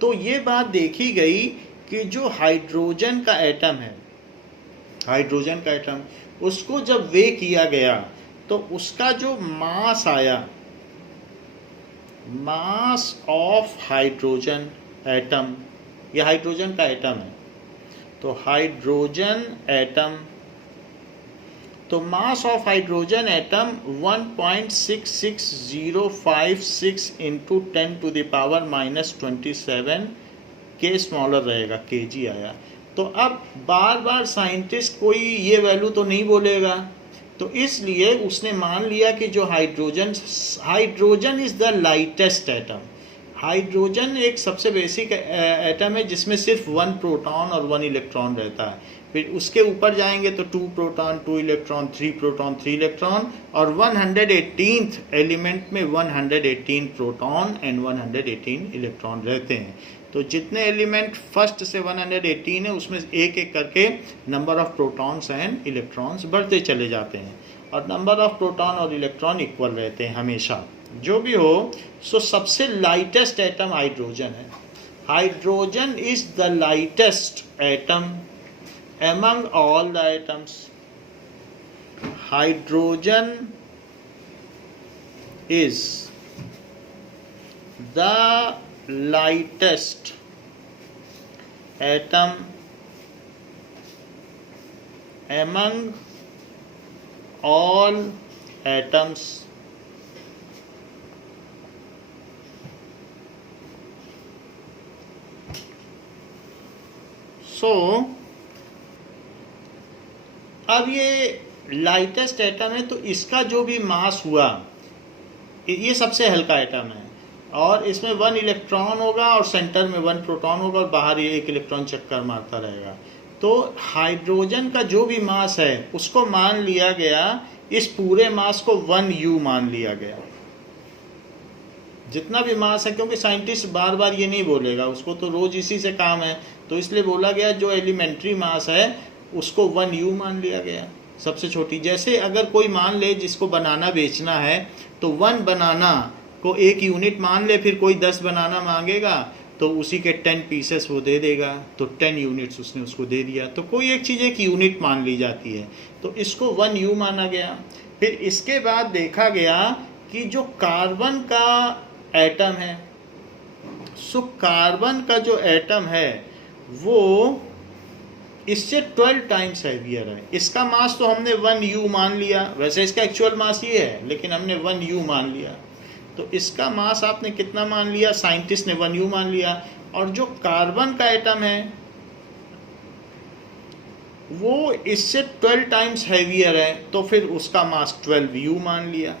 तो ये बात देखी गई कि जो हाइड्रोजन का एटम है, हाइड्रोजन का एटम, उसको जब वे किया गया तो उसका जो मास आया, मास ऑफ हाइड्रोजन एटम, यह हाइड्रोजन का एटम है, तो हाइड्रोजन एटम, तो mass of hydrogen atom 1.66056 into 10 to the power -27 के स्मॉलर रहेगा, kg आया. तो अब बार बार साइंटिस्ट कोई ये वैल्यू तो नहीं बोलेगा, तो इसलिए उसने मान लिया कि जो hydrogen is the lightest atom. Hydrogen एक सबसे बेसिक एटम है जिसमें सिर्फ 1 प्रोटॉन और 1 इलेक्ट्रॉन रहता है. फिर उसके ऊपर जाएंगे तो 2 प्रोटॉन 2 इलेक्ट्रॉन 3 प्रोटॉन 3 इलेक्ट्रॉन, और 118th एलिमेंट में 118 प्रोटॉन एंड 118 इलेक्ट्रॉन रहते हैं. तो जितने एलिमेंट फर्स्ट से 118 है, उसमें एक एक करके number of protons and electrons बढ़ते चले जाते हैं, और नंबर ऑफ प्रोटॉन और इलेक्ट्रॉन इक्वल रहते हैं हमेशा. जो भी हो, सो सबसे लाइटेस्ट एटम हाइड्रोजन है. Hydrogen is the lightest atom among all the atoms. Hydrogen is the lightest atom among all atoms. So अब ये लाइटेस्ट एटम है, तो इसका जो भी मास हुआ, ये सबसे हल्का एटम है, और इसमें 1 इलेक्ट्रॉन होगा और सेंटर में 1 प्रोटॉन होगा और बाहर ये 1 इलेक्ट्रॉन चक्कर मारता रहेगा. तो हाइड्रोजन का जो भी मास है उसको मान लिया गया, इस पूरे मास को 1U मान लिया गया, जितना भी मास है. क्योंकि साइंटिस्ट बार बार ये नहीं बोलेगा, उसको तो रोज इसी से काम है, तो इसलिए बोला गया जो एलिमेंट्री मास है उसको 1U मान लिया गया, सबसे छोटी. जैसे अगर कोई मान ले जिसको बनाना बेचना है, तो 1 बनाना को 1 यूनिट मान ले, फिर कोई 10 बनाना मांगेगा तो उसी के 10 पीसेस वो दे देगा, तो 10 यूनिट्स उसने उसको दे दिया. तो कोई एक चीज़ 1 यूनिट मान ली जाती है, तो इसको 1U माना गया. फिर इसके बाद देखा गया कि जो कार्बन का एटम है, सो कार्बन का जो एटम है वो इससे 12 टाइम्स हैवियर है. इसका मास तो हमने 1U मान लिया, वैसे इसका एक्चुअल मास ये है, लेकिन हमने 1U मान लिया. तो इसका मास आपने कितना मान लिया? साइंटिस्ट ने 1U मान लिया. और जो कार्बन का एटम है वो इससे 12 टाइम्स हैवियर है, तो फिर उसका मास 12U मान लिया.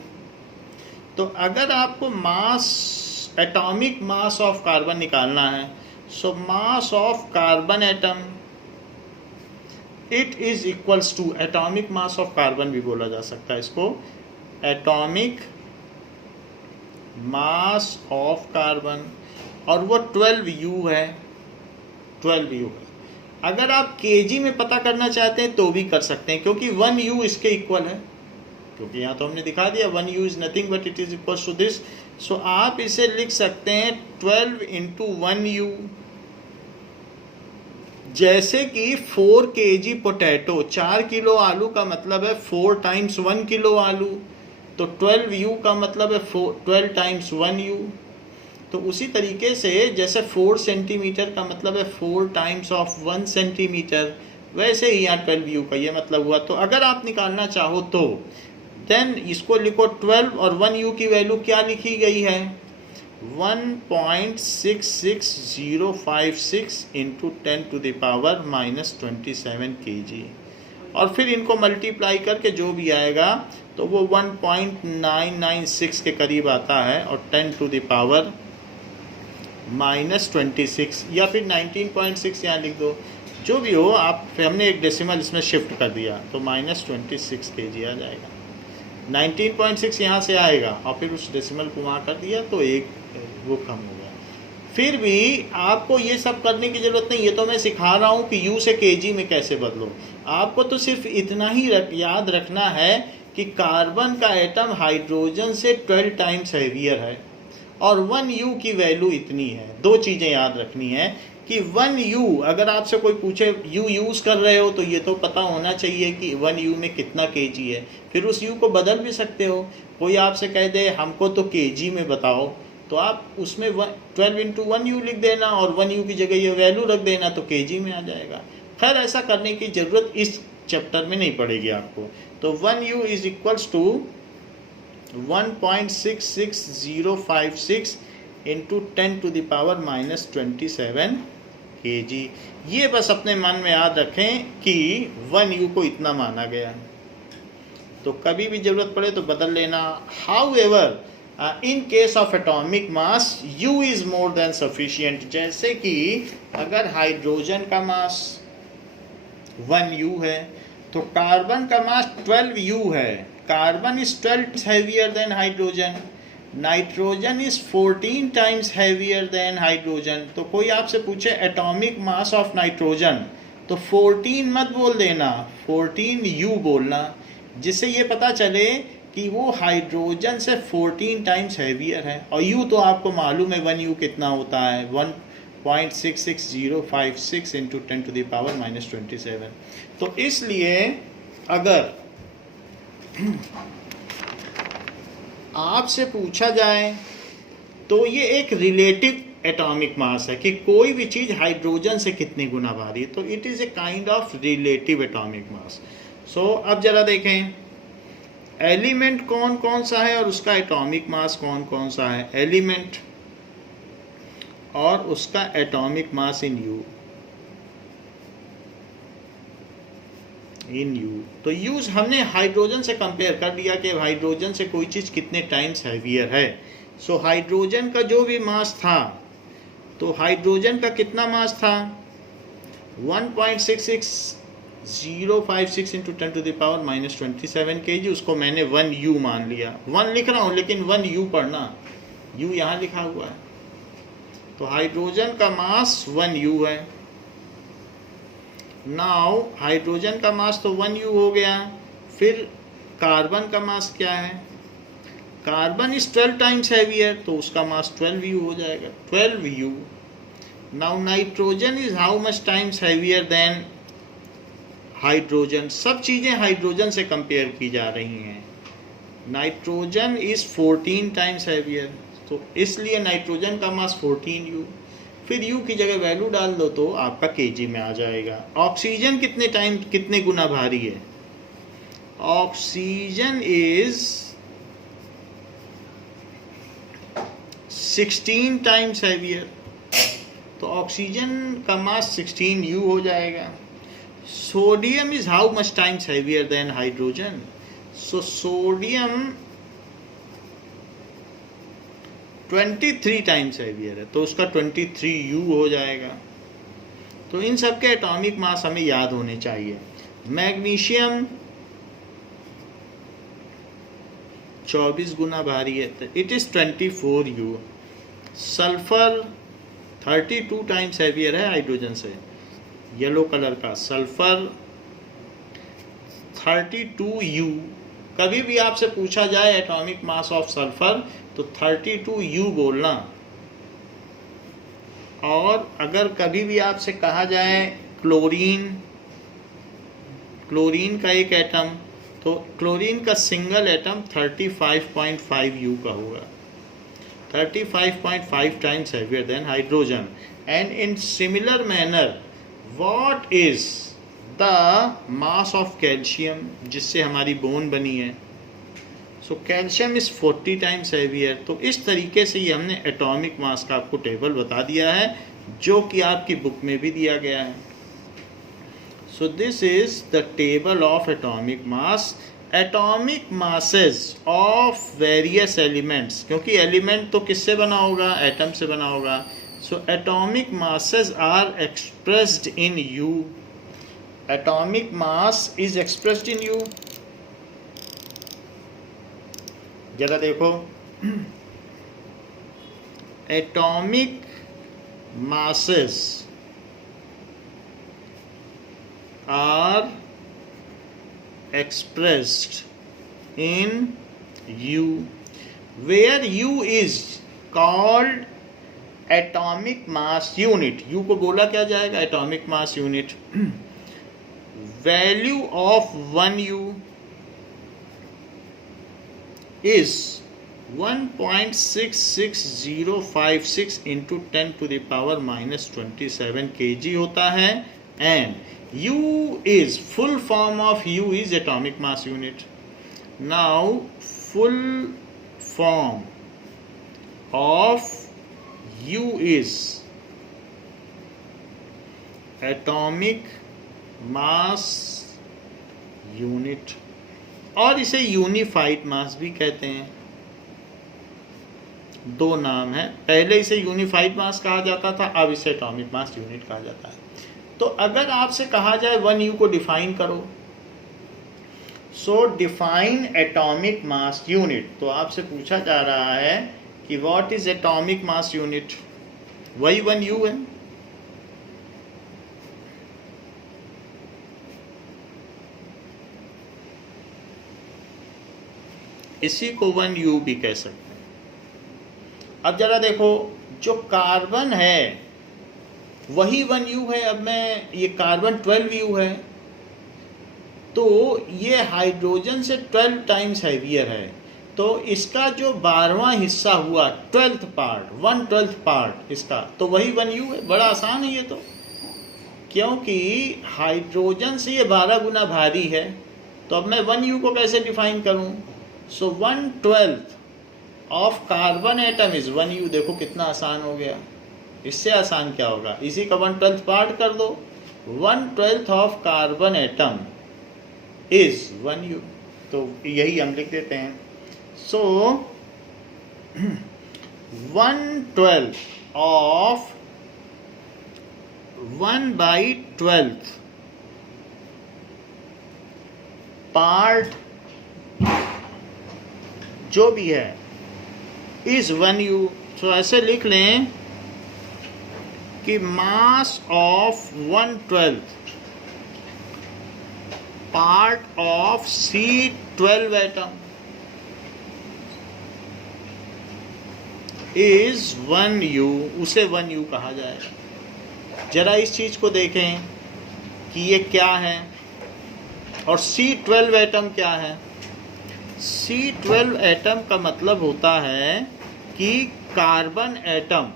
तो अगर आपको mass, atomic mass of carbon निकालना है, so mass of carbon atom it is equals to, atomic mass of carbon भी बोला जा सकता है इसको, एटॉमिक मास ऑफ कार्बन, और वो 12U है. 12 यू। अगर आप केजी में पता करना चाहते हैं तो भी कर सकते हैं, क्योंकि 1 यू इसके इक्वल है, क्योंकि यहाँ तो हमने दिखा दिया 1 U is nothing but it is equal to this. So आप इसे लिख सकते हैं 12 इंटू 1 यू। जैसे कि 4 kg पोटैटो, 4 किलो आलू का मतलब है 4 टाइम्स 1 किलो आलू, तो 12 यू का मतलब है 12 टाइम्स 1 यू। तो उसी तरीके से जैसे 4 सेंटीमीटर का मतलब है 4 टाइम्स ऑफ 1 सेंटीमीटर, वैसे ही यहाँ 12 यू का ये मतलब हुआ। तो अगर आप निकालना चाहो तो देन इसको लिखो 12 और 1 यू की वैल्यू क्या लिखी गई है 1.66056 into 10 to the power -27 kg, और फिर इनको मल्टीप्लाई करके जो भी आएगा तो वो 1.996 के करीब आता है, और 10 टू द पावर -26 या फिर 19.6 यहाँ लिख दो, जो भी हो आप। हमने एक डेसिमल इसमें शिफ्ट कर दिया तो -26 kg आ जाएगा। 19.6 यहाँ से आएगा और फिर उस डेसिमल को वहाँ कर दिया तो एक वो कम हो गया। फिर भी आपको ये सब करने की ज़रूरत नहीं, ये तो मैं सिखा रहा हूँ कि यू से केजी में कैसे बदलो। आपको तो सिर्फ इतना ही याद रखना है कि कार्बन का एटम हाइड्रोजन से 12 टाइम्स हैवियर है और 1 यू की वैल्यू इतनी है। दो चीज़ें याद रखनी है कि 1 यू, अगर आपसे कोई पूछे यू यूज़ कर रहे हो तो ये तो पता होना चाहिए कि 1 यू में कितना केजी है, फिर उस यू को बदल भी सकते हो। कोई आपसे कह दे हमको तो केजी में बताओ, तो आप उसमें 12 इंटू 1 यू लिख देना और 1 यू की जगह ये वैल्यू रख देना तो केजी में आ जाएगा। खैर ऐसा करने की ज़रूरत इस चैप्टर में नहीं पड़ेगी आपको। तो 1 U is equals to 1.66056 into 10 to the power -27 kg। ये बस अपने मन में याद रखें कि 1 यू को इतना माना गया, तो कभी भी ज़रूरत पड़े तो बदल लेना। However in case of atomic mass U is more than sufficient. जैसे कि अगर हाइड्रोजन का मास 1 यू है तो कार्बन का मास 12 यू है। Carbon is 12 heavier than hydrogen, nitrogen is 14 times heavier than hydrogen. तो कोई आपसे पूछे एटॉमिक मास ऑफ नाइट्रोजन तो 14 मत बोल देना, 14 यू बोलना, जिससे ये पता चले कि वो हाइड्रोजन से 14 टाइम्स हैवियर है। और यू तो आपको मालूम है 1 यू कितना होता है 1.66056 इंटू 10 टू द पावर -27। तो इसलिए अगर आपसे पूछा जाए तो ये एक रिलेटिव एटॉमिक मास है कि कोई भी चीज़ हाइड्रोजन से कितनी गुना भारी है, तो it is a kind of relative atomic mass. So अब जरा देखें एलिमेंट कौन कौन सा है और उसका एटॉमिक मास कौन कौन सा है। एलिमेंट और उसका एटॉमिक मास इन यू। तो यूज हमने हाइड्रोजन से कंपेयर कर लिया कि हाइड्रोजन से कोई चीज़ कितने टाइम्स हैवियर है। सो हाइड्रोजन का जो भी मास था, तो हाइड्रोजन का कितना मास था 1.66056 into 10 to the power -27 kg। उसको मैंने 1 यू मान लिया, 1 लिख रहा हूँ लेकिन 1 यू पढ़ना, यू यहाँ लिखा हुआ है। तो हाइड्रोजन का मास 1 यू है। नाउ हाइड्रोजन का मास तो 1 यू हो गया, फिर कार्बन का मास क्या है, कार्बन इज 12 टाइम्स हैवियर तो उसका मास 12 यू हो जाएगा, 12 you. Now nitrogen is how much times heavier than hydrogen. सब चीज़ें हाइड्रोजन से कंपेयर की जा रही हैं। नाइट्रोजन इज 14 टाइम्स हैवियर, तो इसलिए नाइट्रोजन का मास 14 यू। फिर यू की जगह वैल्यू डाल दो तो आपका केजी में आ जाएगा। ऑक्सीजन कितने गुना भारी है, ऑक्सीजन इज 16 टाइम्स हैवियर, तो ऑक्सीजन का मास 16 यू हो जाएगा। Sodium is how much times heavier than hydrogen, so sodium 23 times heavier है तो उसका 23 यू हो जाएगा। तो इन सब के एटॉमिक मास हमें याद होने चाहिए। मैग्नीशियम 24 गुना भारी है तो it is 24 you. Sulphur 32 times heavier है हाइड्रोजन से। येलो कलर का सल्फर 32U। कभी भी आपसे पूछा जाए एटॉमिक मास ऑफ सल्फर तो 32U बोलना। और अगर कभी भी आपसे कहा जाए क्लोरीन का एक एटम, तो क्लोरीन का सिंगल एटम 35.5U का होगा, 35.5 times heavier than hydrogen. And in similar manner what is the mass of calcium, जिससे हमारी बोन बनी है? So calcium is 40 times heavier. तो इस तरीके से ये हमने एटॉमिक मास का आपको टेबल बता दिया है, जो कि आपकी बुक में भी दिया गया है। So this is the table of atomic mass. Atomic masses of various elements, क्योंकि एलिमेंट तो किससे बना होगा? एटम से बना होगा। So atomic masses are expressed in U. Atomic mass is expressed in U. जरा देखो, atomic masses are expressed in U, where U is called atomic mass unit। U को बोला क्या जाएगा? atomic mass unit। value of 1U is 1.66056 into 10 to the power minus 27 kg होता है। and U is full form of U is atomic mass unit। now full form of U is atomic mass unit, और इसे unified मास भी कहते हैं। दो नाम है, पहले इसे यूनिफाइड मास कहा जाता था, अब इसे एटॉमिक मास यूनिट कहा जाता है। तो अगर आपसे कहा जाए 1U को डिफाइन करो, सो डिफाइन एटॉमिक मास यूनिट, तो आपसे पूछा जा रहा है कि what is atomic mass unit, वही 1U है। इसी को 1U भी कह सकते हैं। अब जरा देखो, जो कार्बन है वही 1U है। अब मैं ये कार्बन 12U है, तो ये हाइड्रोजन से 12 टाइम्स हैवियर है। तो इसका जो 12वां हिस्सा हुआ, 12th पार्ट, 1/12 पार्ट इसका, तो वही 1U है। बड़ा आसान है ये तो, क्योंकि हाइड्रोजन से ये 12 गुना भारी है। तो अब मैं 1U को कैसे डिफाइन करूं? सो 1/12 of carbon atom is 1U। देखो कितना आसान हो गया, इससे आसान क्या होगा? इसी का 1/12 पार्ट कर दो। 1/12 of carbon atom is 1U। तो यही हम लिख देते हैं। सो 1/12 ऑफ 1/12 पार्ट जो भी है इज 1U। तो ऐसे लिख लें कि mass of 1/12 part of C12 atom is 1U, उसे 1U कहा जाएगा। जरा इस चीज को देखें कि ये क्या है और C12 एटम क्या है। C12 एटम का मतलब होता है कि कार्बन एटम,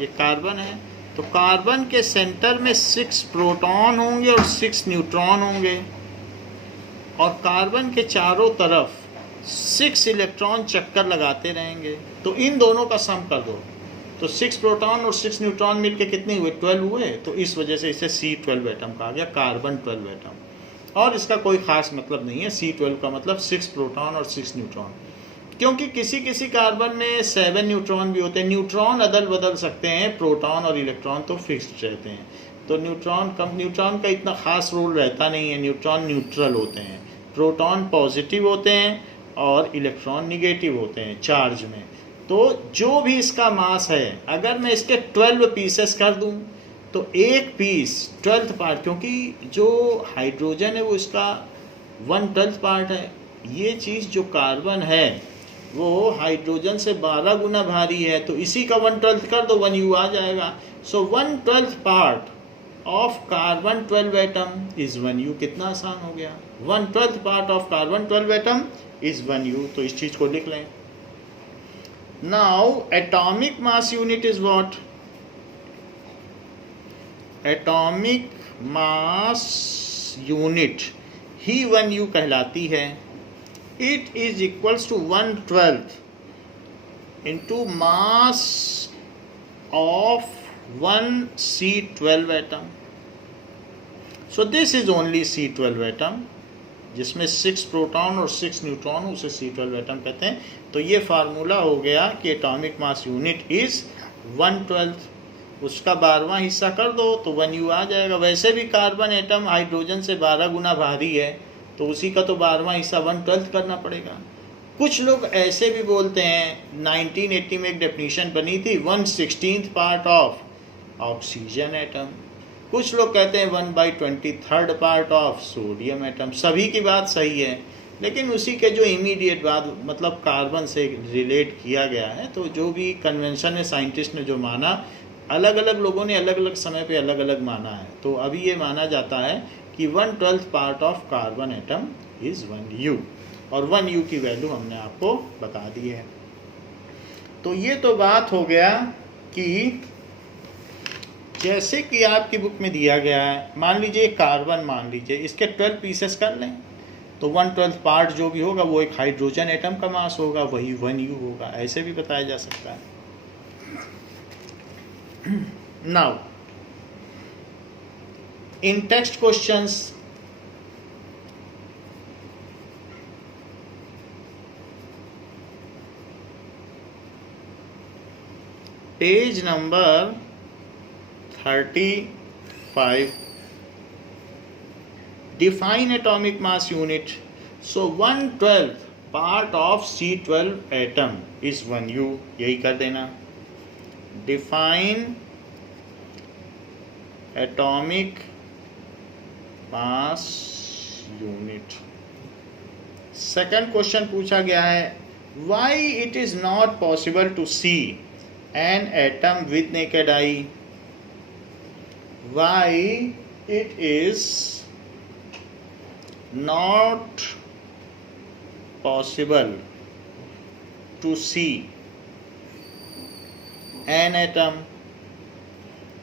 ये कार्बन है, तो कार्बन के सेंटर में 6 प्रोटॉन होंगे और 6 न्यूट्रॉन होंगे, और कार्बन के चारों तरफ 6 इलेक्ट्रॉन चक्कर लगाते रहेंगे। तो इन दोनों का सम कर दो, तो 6 प्रोटॉन और 6 न्यूट्रॉन मिलके कितने हुए? 12 हुए। तो इस वजह से इसे C12 एटम कहा गया, कार्बन 12 एटम। और इसका कोई ख़ास मतलब नहीं है, C12 का मतलब 6 प्रोटॉन और 6 न्यूट्रॉन, क्योंकि किसी किसी कार्बन में 7 न्यूट्रॉन भी होते हैं। न्यूट्रॉन अदल बदल सकते हैं, प्रोटॉन और इलेक्ट्रॉन तो फिक्स्ड रहते हैं। तो न्यूट्रॉन का इतना ख़ास रोल रहता नहीं है। न्यूट्रॉन न्यूट्रल होते हैं, प्रोटॉन पॉजिटिव होते हैं और इलेक्ट्रॉन निगेटिव होते हैं चार्ज में। तो जो भी इसका मास है, अगर मैं इसके 12 पीसेस कर दूं तो एक पीस 12th पार्ट, क्योंकि जो हाइड्रोजन है वो इसका 1/12 पार्ट है। ये चीज़ जो कार्बन है वो हाइड्रोजन से 12 गुना भारी है, तो इसी का 1/12 कर दो, 1U आ जाएगा। So 1/12 part of carbon 12 atom is 1U। कितना आसान हो गया, 1/12 part of carbon 12 atom is 1U। तो इस चीज़ को लिख लें। Now atomic mass unit is what? Atomic mass unit ही 1U कहलाती है। It is equals to 1/12 into mass of 1C12 atom. So this is only C12 atom, जिसमें 6 प्रोटॉन और 6 न्यूट्रॉन, उसे C12 एटम कहते हैं। तो ये फार्मूला हो गया कि एटॉमिक मास यूनिट इज 1/12। उसका 12वां हिस्सा कर दो तो 1U आ जाएगा। वैसे भी कार्बन एटम हाइड्रोजन से 12 गुना भारी है, तो उसी का तो 12वां हिस्सा 1/12 करना पड़ेगा। कुछ लोग ऐसे भी बोलते हैं, 1980 में एक डेफिनेशन बनी थी 1/16 पार्ट ऑफ ऑक्सीजन एटम। कुछ लोग कहते हैं 1/23 पार्ट ऑफ सोडियम एटम। सभी की बात सही है, लेकिन उसी के जो इमीडिएट बाद मतलब कार्बन से रिलेट किया गया है, तो जो भी कन्वेंशन है साइंटिस्ट ने जो माना, अलग अलग लोगों ने अलग अलग समय पे अलग अलग माना है। तो अभी ये माना जाता है कि 1/12 part of carbon atom is 1U, और 1U की वैल्यू हमने आपको बता दी है। तो ये तो बात हो गया कि जैसे कि आपकी बुक में दिया गया है, मान लीजिए कार्बन, मान लीजिए इसके 12 पीसेस कर लें, तो 1/12 पार्ट जो भी होगा वो एक हाइड्रोजन एटम का मास होगा, वही 1U होगा। ऐसे भी बताया जा सकता है। Now in text questions, page number 35, define atomic mass unit. So 1/12 part of C12 atom is 1U, यही कर देना। Define atomic mass unit। Second question पूछा गया है, why it is not possible to see an atom with naked eye? Why it is not possible to see an atom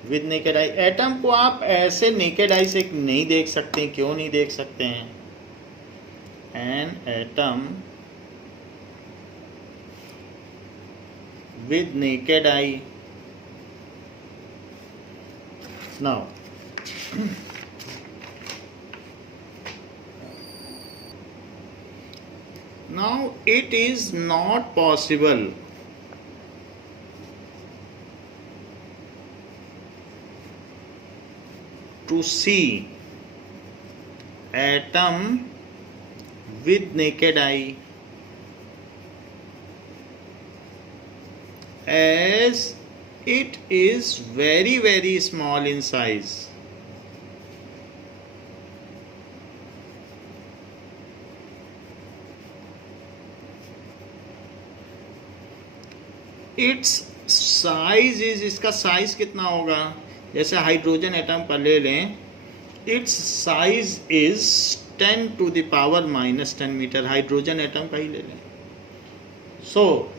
with naked eye? Atom को आप ऐसे naked eye से नहीं देख सकते। क्यों नहीं देख सकते हैं? An atom with naked eye. Now it is not possible to see atom with naked eye, as it is very very small in size. Its size is, इसका साइज कितना होगा? जैसे हाइड्रोजन एटम का ले लें, its size is 10 to the power -10 metre. Hydrogen atom का ही ले लें। So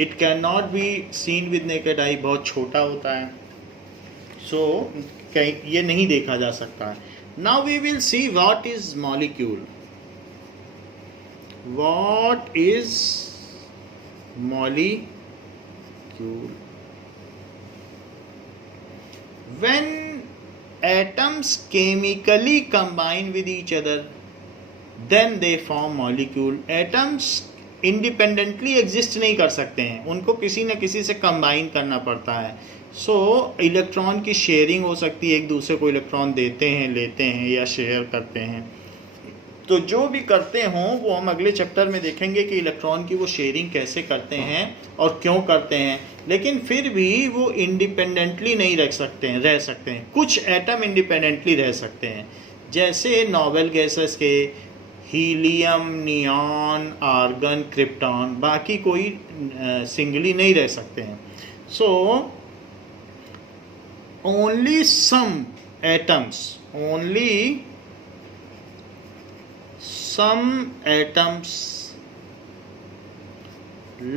it can not be seen with naked eye, बहुत छोटा होता है। सो ये नहीं देखा जा सकता है। Now we will see what is molecule. What is molecule? When atoms chemically combine with each other, then they form molecule. Atoms independently exist नहीं कर सकते हैं, उनको किसी न किसी से कंबाइन करना पड़ता है। सो इलेक्ट्रॉन की शेयरिंग हो सकती है, एक दूसरे को इलेक्ट्रॉन देते हैं, लेते हैं या शेयर करते हैं। तो जो भी करते हों वो हम अगले चैप्टर में देखेंगे कि इलेक्ट्रॉन की वो शेयरिंग कैसे करते हैं और क्यों करते हैं। लेकिन फिर भी वो इंडिपेंडेंटली नहीं रह सकते हैं। कुछ एटम इंडिपेंडेंटली रह सकते हैं, जैसे नोबल गैसेस के हीलियम, नियॉन, आर्गन, क्रिप्टॉन। बाकी कोई सिंगली नहीं रह सकते हैं। So only some atoms, only some atoms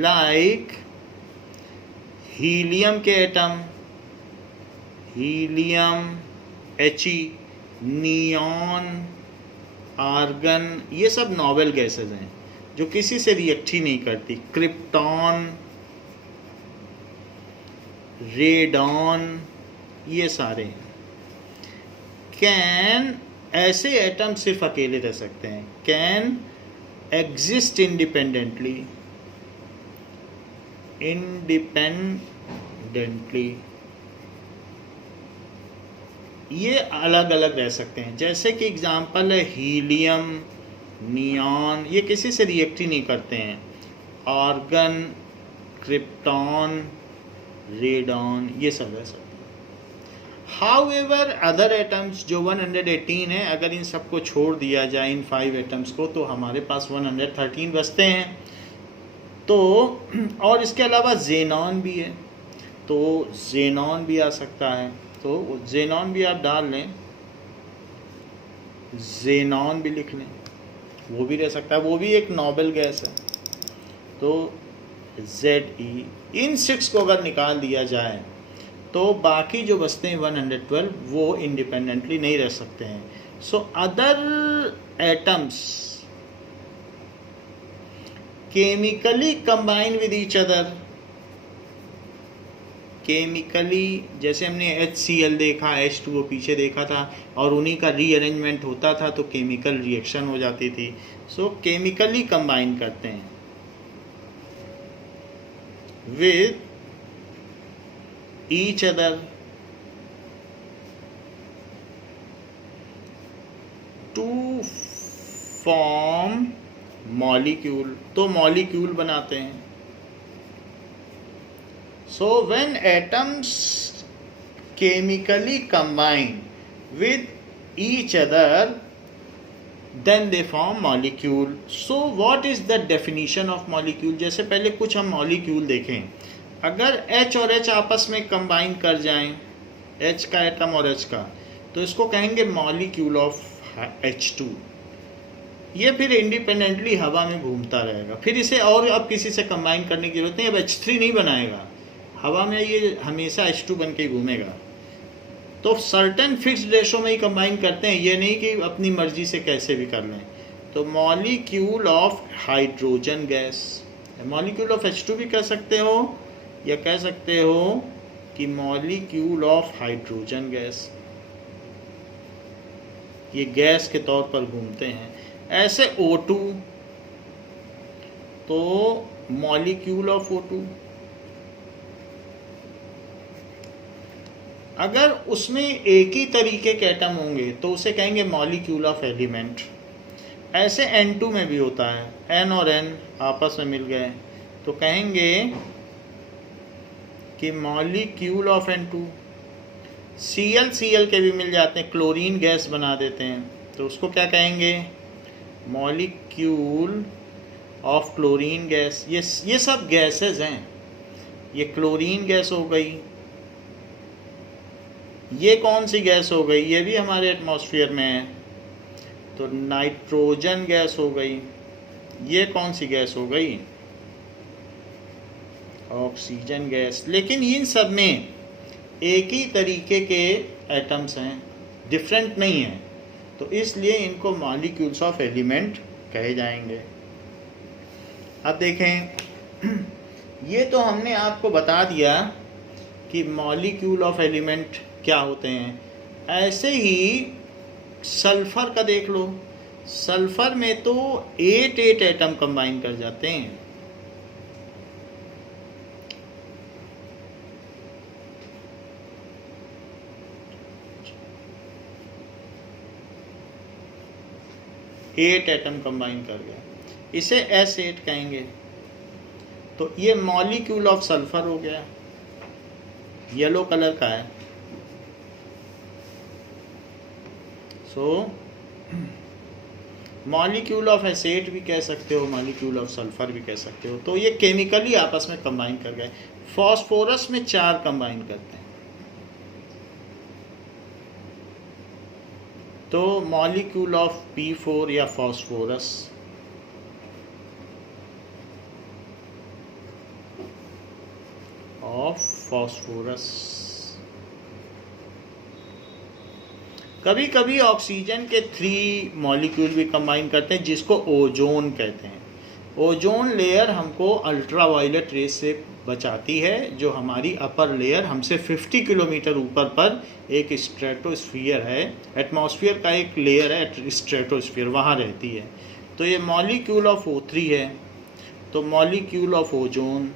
like helium के atom, helium, He, neon, argon, ये सब नोबल गैसेस हैं जो किसी से रिएक्ट ही नहीं करती। क्रिप्टॉन, रेडॉन, ये सारे कैन, ऐसे एटम सिर्फ अकेले रह सकते हैं। कैन एग्जिस्ट इंडिपेंडेंटली, ये अलग अलग रह सकते हैं। जैसे कि एग्जांपल है हीलियम, नियॉन, ये किसी से रिएक्ट ही नहीं करते हैं। आर्गन, क्रिप्टॉन, रेडॉन, ये सब रह सकते हैं। हाउएवर अदर एटम्स जो 118 है, अगर इन सबको छोड़ दिया जाए, इन 5 एटम्स को, तो हमारे पास 113 बचते हैं। तो और इसके अलावा जेनॉन भी है, तो जेनॉन भी आ सकता है। तो जेनॉन भी आप डाल लें, जेनॉन भी लिख लें, वो भी रह सकता है, वो भी एक नोबल गैस है। तो Ze, इन 6 को अगर निकाल दिया जाए तो बाकी जो बचते हैं 112 वो इंडिपेंडेंटली नहीं रह सकते हैं। So other atoms chemically combine with each other, chemically, जैसे हमने HCl देखा, H2O पीछे देखा था, और उन्हीं का रीअरेंजमेंट होता था तो केमिकल रिएक्शन हो जाती थी। सो केमिकली कंबाइन करते हैं with each other to form molecule, तो मॉलिक्यूल बनाते हैं। So when atoms chemically combine with each other, then they form molecule. So what is the definition of molecule? जैसे पहले कुछ हम molecule देखें। अगर H और H आपस में कंबाइन कर जाएं, H का एटम और H का, तो इसको कहेंगे molecule of H2। ये फिर इंडिपेंडेंटली हवा में घूमता रहेगा, फिर इसे और अब किसी से कंबाइन करने की जरूरत नहीं। अब H3 नहीं बनाएगा, हवा में ये हमेशा H2 बन के घूमेगा। तो सर्टेन फिक्स्ड रेशो में ही कंबाइन करते हैं, ये नहीं कि अपनी मर्जी से कैसे भी कर लें। तो molecule of hydrogen gas, molecule of H2 भी कह सकते हो, या कह सकते हो कि मॉलिक्यूल ऑफ हाइड्रोजन गैस, ये गैस के तौर पर घूमते हैं। ऐसे O2, तो मॉलिक्यूल ऑफ O2, अगर उसमें एक ही तरीके के एटम होंगे तो उसे कहेंगे मॉलिक्यूल ऑफ एलिमेंट। ऐसे N2 में भी होता है, N और N आपस में मिल गए तो कहेंगे कि मॉलिक्यूल ऑफ N2। Cl के भी मिल जाते हैं, क्लोरीन गैस बना देते हैं, तो उसको क्या कहेंगे? Molecule of chlorine gas. ये सब गैसेस हैं। ये क्लोरीन गैस हो गई, ये कौन सी गैस हो गई? ये भी हमारे एटमॉस्फेयर में है, तो नाइट्रोजन गैस हो गई। ये कौन सी गैस हो गई? Oxygen gas. लेकिन इन सब में एक ही तरीके के एटम्स हैं, डिफरेंट नहीं हैं, तो इसलिए इनको मॉलिक्यूल्स ऑफ एलिमेंट कहे जाएंगे। अब देखें, ये तो हमने आपको बता दिया कि मॉलिक्यूल ऑफ एलिमेंट क्या होते हैं। ऐसे ही सल्फर का देख लो, सल्फर में तो 8 एटम कंबाइन कर जाते हैं। 8 एटम कंबाइन कर गया, इसे S8 कहेंगे। तो ये मॉलिक्यूल ऑफ सल्फर हो गया, येलो कलर का है। सो मॉलिक्यूल ऑफ एसिड भी कह सकते हो, मॉलिक्यूल ऑफ सल्फर भी कह सकते हो। तो ये केमिकली आपस में कंबाइन कर गए। फॉस्फोरस में 4 कंबाइन करते हैं। तो मॉलिक्यूल ऑफ P4 या फॉस्फोरस, कभी कभी ऑक्सीजन के 3 मॉलिक्यूल भी कंबाइन करते हैं, जिसको ओजोन कहते हैं। ओजोन लेयर हमको अल्ट्रावायलेट रेस से बचाती है, जो हमारी अपर लेयर हमसे 50 किलोमीटर ऊपर पर एक स्ट्रेटोस्फीयर है, एटमॉस्फेयर का एक लेयर है स्ट्रेटोस्फीयर, वहाँ रहती है। तो ये मॉलिक्यूल ऑफ O3 है, तो मॉलिक्यूल ऑफ ओजोन।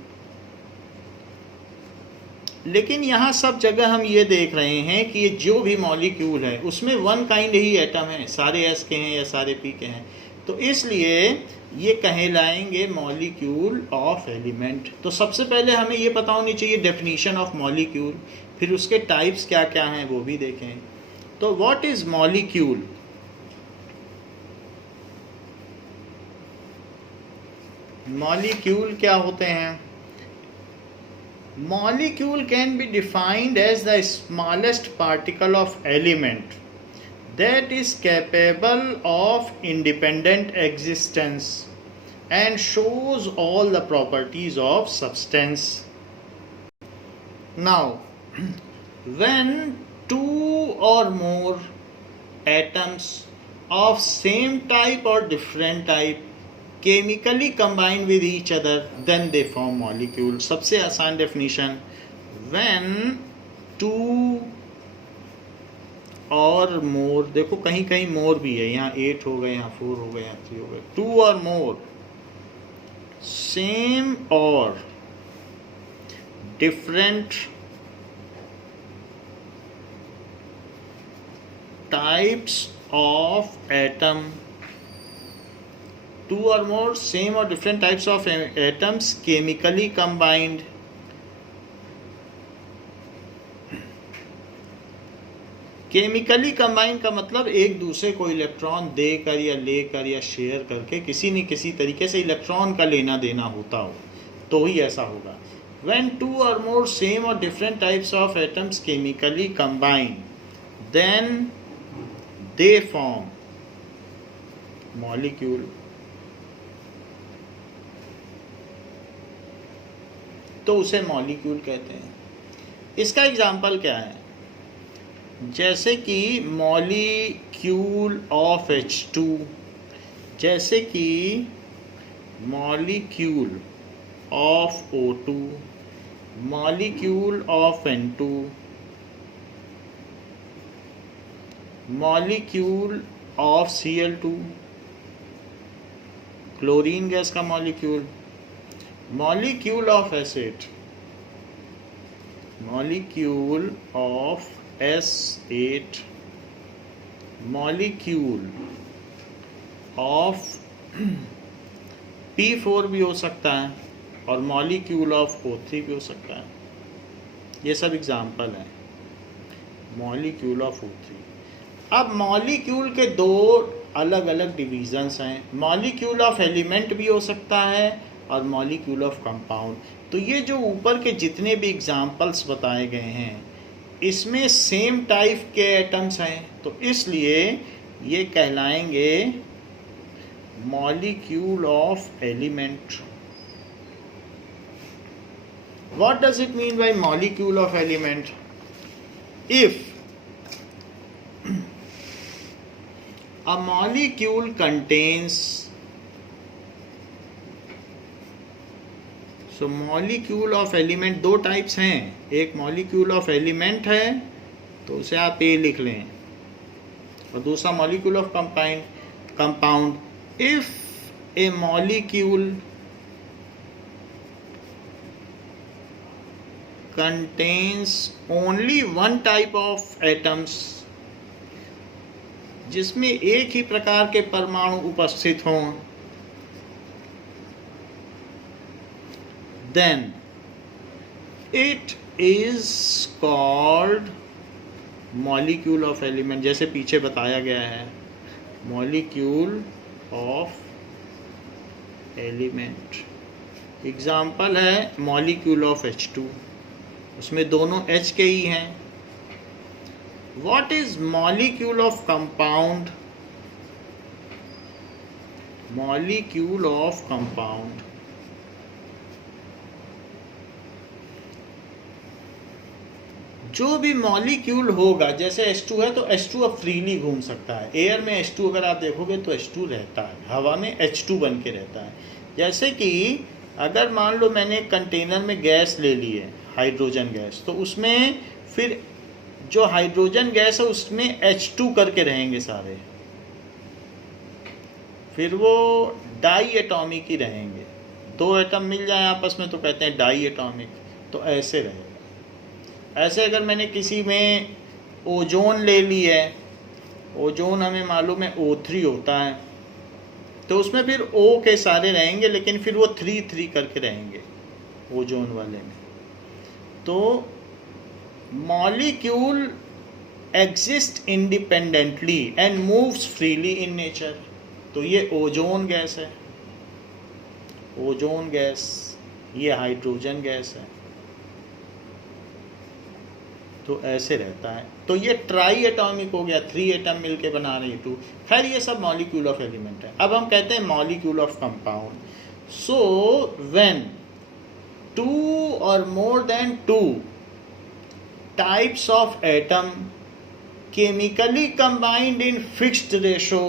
लेकिन यहाँ सब जगह हम ये देख रहे हैं कि ये जो भी मॉलिक्यूल है उसमें वन काइंड ही एटम है, सारे S के हैं या सारे P के हैं। तो इसलिए ये कहलाएंगे मॉलिक्यूल ऑफ एलिमेंट। तो सबसे पहले हमें ये पता होनी चाहिए डेफिनेशन ऑफ मॉलिक्यूल, फिर उसके टाइप्स क्या क्या हैं वो भी देखें। तो व्हाट इज मॉलिक्यूल? मॉलिक्यूल क्या होते हैं? Molecule can be defined as the smallest particle of element that is capable of independent existence and shows all the properties of substance. Now, when 2 or more atoms of same type or different type chemically combine with each other, then they form molecule. सबसे आसान definition, when 2 or more, देखो कहीं कहीं more भी है, यहाँ 8 हो गए, यहाँ 4 हो गए, यहाँ 3 हो गए, 2 or more same or different types of atom, 2 or more same or different types of atoms chemically combined. Chemically combine का मतलब एक दूसरे को इलेक्ट्रॉन देकर या लेकर या शेयर करके किसी न किसी तरीके से इलेक्ट्रॉन का लेना देना होता हो, तो ही ऐसा होगा। When 2 or more same or different types of atoms chemically combine, then they form molecule. तो उसे मॉलिक्यूल कहते हैं। इसका एग्जाम्पल क्या है? जैसे कि मॉलिक्यूल ऑफ H2, जैसे कि molecule of O2, molecule of N2, molecule of Cl2, chlorine gas का molecule, molecule of acid, molecule of S8, molecule of P4 भी हो सकता है, और मॉलिक्यूल ऑफ O3 भी हो सकता है। ये सब एग्जाम्पल हैं मॉलिक्यूल ऑफ O3। अब मॉलिक्यूल के 2 अलग अलग डिविजन्स हैं, मॉलिक्यूल ऑफ एलिमेंट भी हो सकता है और मॉलिक्यूल ऑफ कंपाउंड। तो ये जो ऊपर के जितने भी एग्जाम्पल्स बताए गए हैं, इसमें सेम टाइप के एटम्स हैं, तो इसलिए ये कहलाएंगे molecule of element. What does it mean by molecule of element? If a molecule contains, so molecule of element 2 types हैं, एक molecule of element है तो उसे आप A लिख लें, और दूसरा molecule of compound. If a molecule contains only one type of atoms, जिसमें एक ही प्रकार के परमाणु उपस्थित हों, then it is called molecule of element। जैसे पीछे बताया गया है, molecule of element। एग्जाम्पल है molecule of H2, उसमें दोनों H के ही हैं। What is molecule of compound? Molecule of compound, जो भी मॉलिक्यूल होगा, जैसे H2 है तो H2 अब फ्रीली घूम सकता है। एयर में H2 अगर आप देखोगे तो H2 रहता है, हवा में H2 बन के रहता है। जैसे कि अगर मान लो मैंने कंटेनर में गैस ले ली है, हाइड्रोजन गैस, तो उसमें फिर जो हाइड्रोजन गैस है उसमें H2 करके रहेंगे सारे, फिर वो डाई एटॉमिक ही रहेंगे। दो एटम मिल जाए आपस में तो कहते हैं डाई एटॉमिक, तो ऐसे रहेगा। ऐसे अगर मैंने किसी में ओजोन ले ली है, ओजोन हमें मालूम है O3 होता है, तो उसमें फिर O के सारे रहेंगे, लेकिन फिर वो 3 करके रहेंगे ओजोन वाले में। तो molecule exist independently and moves freely in nature. तो ये ओजोन गैस है, ओजोन गैस, ये हाइड्रोजन गैस है, तो ऐसे रहता है। तो ये ट्राई एटॉमिक हो गया, 3 एटम मिलके बना रही 2। खैर ये सब मॉलिक्यूल ऑफ एलिमेंट है। अब हम कहते हैं molecule of compound. So when 2 और more than 2 types of atom chemically combined in fixed ratio,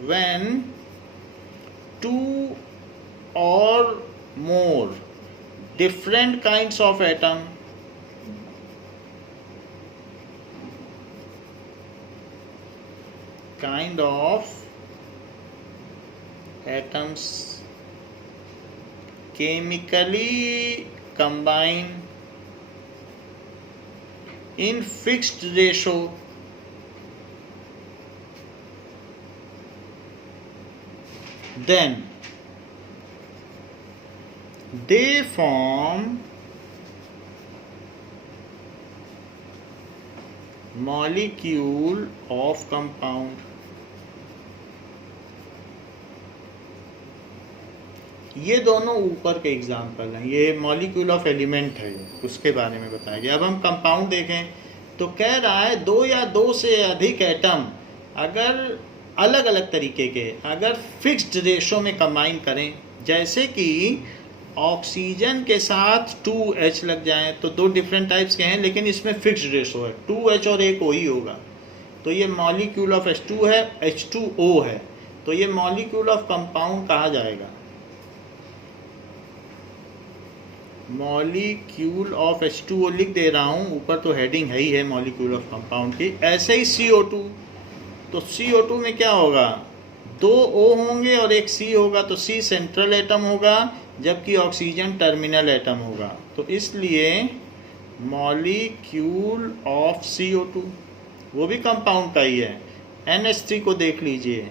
when 2 or more different kinds of atom atoms chemically combine in fixed ratio, then they form molecule of compound। ये दोनों ऊपर के example हैं, ये molecule of element है, उसके बारे में बताया गया। अब हम कंपाउंड देखें तो कह रहा है 2 या 2 से अधिक एटम अगर अलग अलग तरीके के अगर फिक्स्ड रेशो में कंबाइन करें, जैसे कि ऑक्सीजन के साथ 2H लग जाएं, तो 2 डिफरेंट टाइप्स के हैं, लेकिन इसमें फिक्स्ड रेशो है, 2H और एक O ही होगा, तो ये मॉलिक्यूल ऑफ H2 है, H2O है, तो ये मॉलिक्यूल ऑफ कंपाउंड कहा जाएगा। मॉलिक्यूल ऑफ H2O लिख दे रहा हूँ, ऊपर तो हेडिंग है ही है मॉलिक्यूल ऑफ कंपाउंड की। ऐसे ही CO2, तो CO2 में क्या होगा, 2 O होंगे और एक C होगा, तो C सेंट्रल एटम होगा, जबकि ऑक्सीजन टर्मिनल एटम होगा, तो इसलिए मॉलिक्यूल ऑफ CO2 वो भी कंपाउंड का ही है। NH3 को देख लीजिए,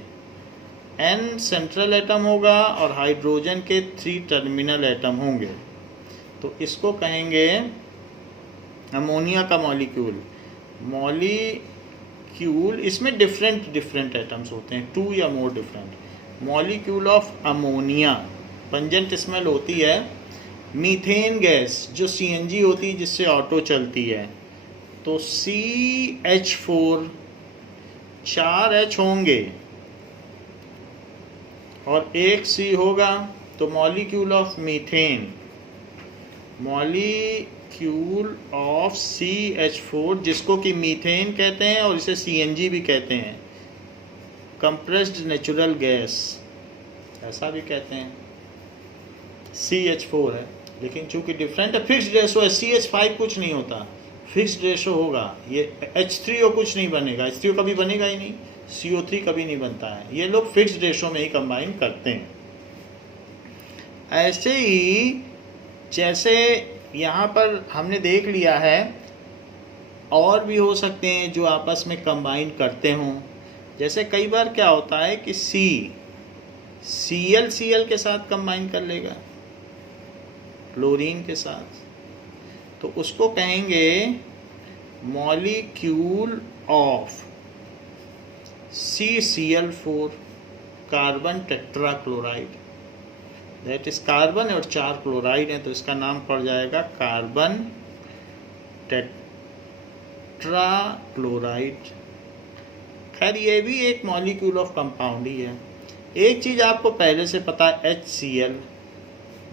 N सेंट्रल एटम होगा और हाइड्रोजन के 3 टर्मिनल एटम होंगे, तो इसको कहेंगे अमोनिया का मॉलिक्यूल। मॉलिक्यूल इसमें डिफरेंट एटम्स होते हैं, 2 या more different. Molecule of ammonia, pungent smell होती है। मीथेन गैस जो CNG होती है जिससे ऑटो चलती है, तो CH4, 4 H होंगे और एक C होगा, तो molecule of methane, molecule of CH4 जिसको कि मीथेन कहते हैं और इसे CNG भी कहते हैं, कंप्रेस्ड नेचुरल गैस ऐसा भी कहते हैं। CH4 है, लेकिन चूंकि डिफरेंट है, फिक्स्ड रेशो है। CH5 कुछ नहीं होता, फिक्स्ड रेशो होगा। ये H3O कुछ नहीं बनेगा, H3O कभी बनेगा ही नहीं, CO3 कभी नहीं बनता है। ये लोग फिक्स्ड रेशो में ही कंबाइन करते हैं। ऐसे ही जैसे यहाँ पर हमने देख लिया है, और भी हो सकते हैं जो आपस में कंबाइन करते हों। जैसे कई बार क्या होता है कि Cl के साथ कंबाइन कर लेगा क्लोरीन के साथ, तो उसको कहेंगे molecule of CCl4 carbon tetrachloride. That is carbon और 4 क्लोराइड है, तो इसका नाम पड़ जाएगा कार्बन टेट्राक्लोराइड। खैर ये भी एक मॉलिक्यूल ऑफ कंपाउंड ही है। एक चीज़ आपको पहले से पता है, HCl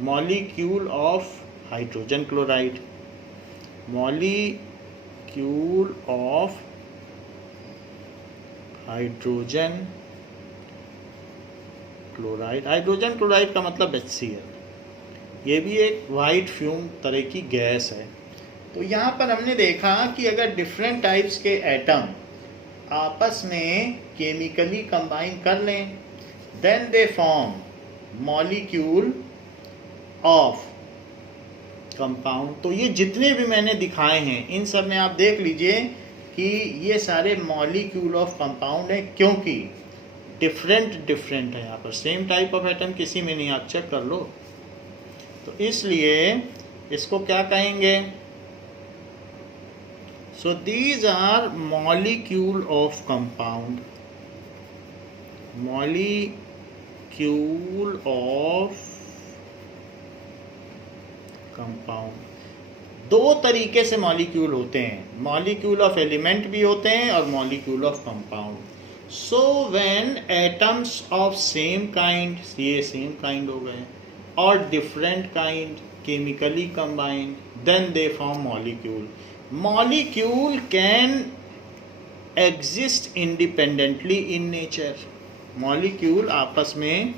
molecule of hydrogen chloride, molecule of hydrogen chloride. Hydrogen chloride का मतलब HCl। ये भी एक वाइट फ्यूम तरह की गैस है। तो यहाँ पर हमने देखा कि अगर डिफरेंट टाइप्स के एटम आपस में केमिकली कंबाइन कर लें, then they form molecule of compound. तो ये जितने भी मैंने दिखाए हैं इन सब में आप देख लीजिए कि ये सारे मॉलिक्यूल ऑफ कंपाउंड है, क्योंकि डिफरेंट है। यहाँ पर सेम टाइप ऑफ एटम किसी में नहीं, आप चेक कर लो। तो इसलिए इसको क्या कहेंगे? So these are molecule of compound, molecule of compound। दो तरीके से मॉलिक्यूल होते हैं, मॉलिक्यूल ऑफ एलिमेंट भी होते हैं और molecule of compound. So when atoms of same kind, ये सेम काइंड हो गए, और different kind chemically combined, then they form molecule. Molecule can exist independently in nature। Molecule आपस में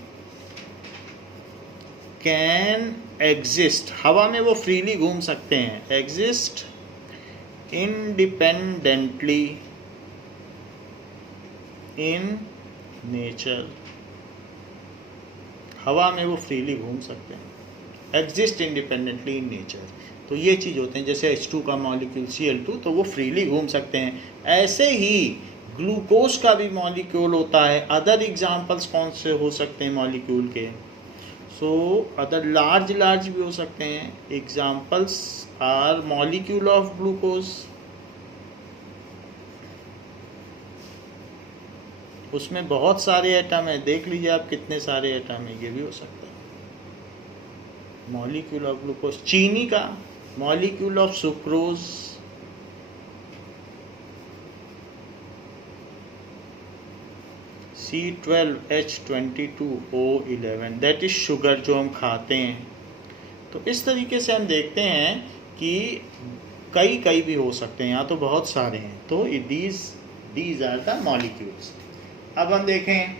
can exist, हवा में वो फ्रीली घूम सकते हैं, exist independently in nature। हवा में वो फ्रीली घूम सकते हैं, exist independently in nature। तो ये चीज़ होते हैं, जैसे H2 का मॉलिक्यूल Cl2, तो वो फ्रीली घूम सकते हैं। ऐसे ही ग्लूकोज का भी मॉलिक्यूल होता है। अदर एग्जांपल्स कौन से हो सकते हैं मॉलिक्यूल के? सो अदर लार्ज भी हो सकते हैं। Examples are molecule of glucose, उसमें बहुत सारे एटम है, देख लीजिए आप कितने सारे एटम है, ये भी हो सकता है। Molecule of glucose. चीनी का molecule of sucrose, C12H22O11, that is sugar जो हम खाते हैं। तो इस तरीके से हम देखते हैं कि कई भी हो सकते हैं, यहाँ तो बहुत सारे हैं। तो दीज आर द मॉलिक्यूल्स। अब हम देखें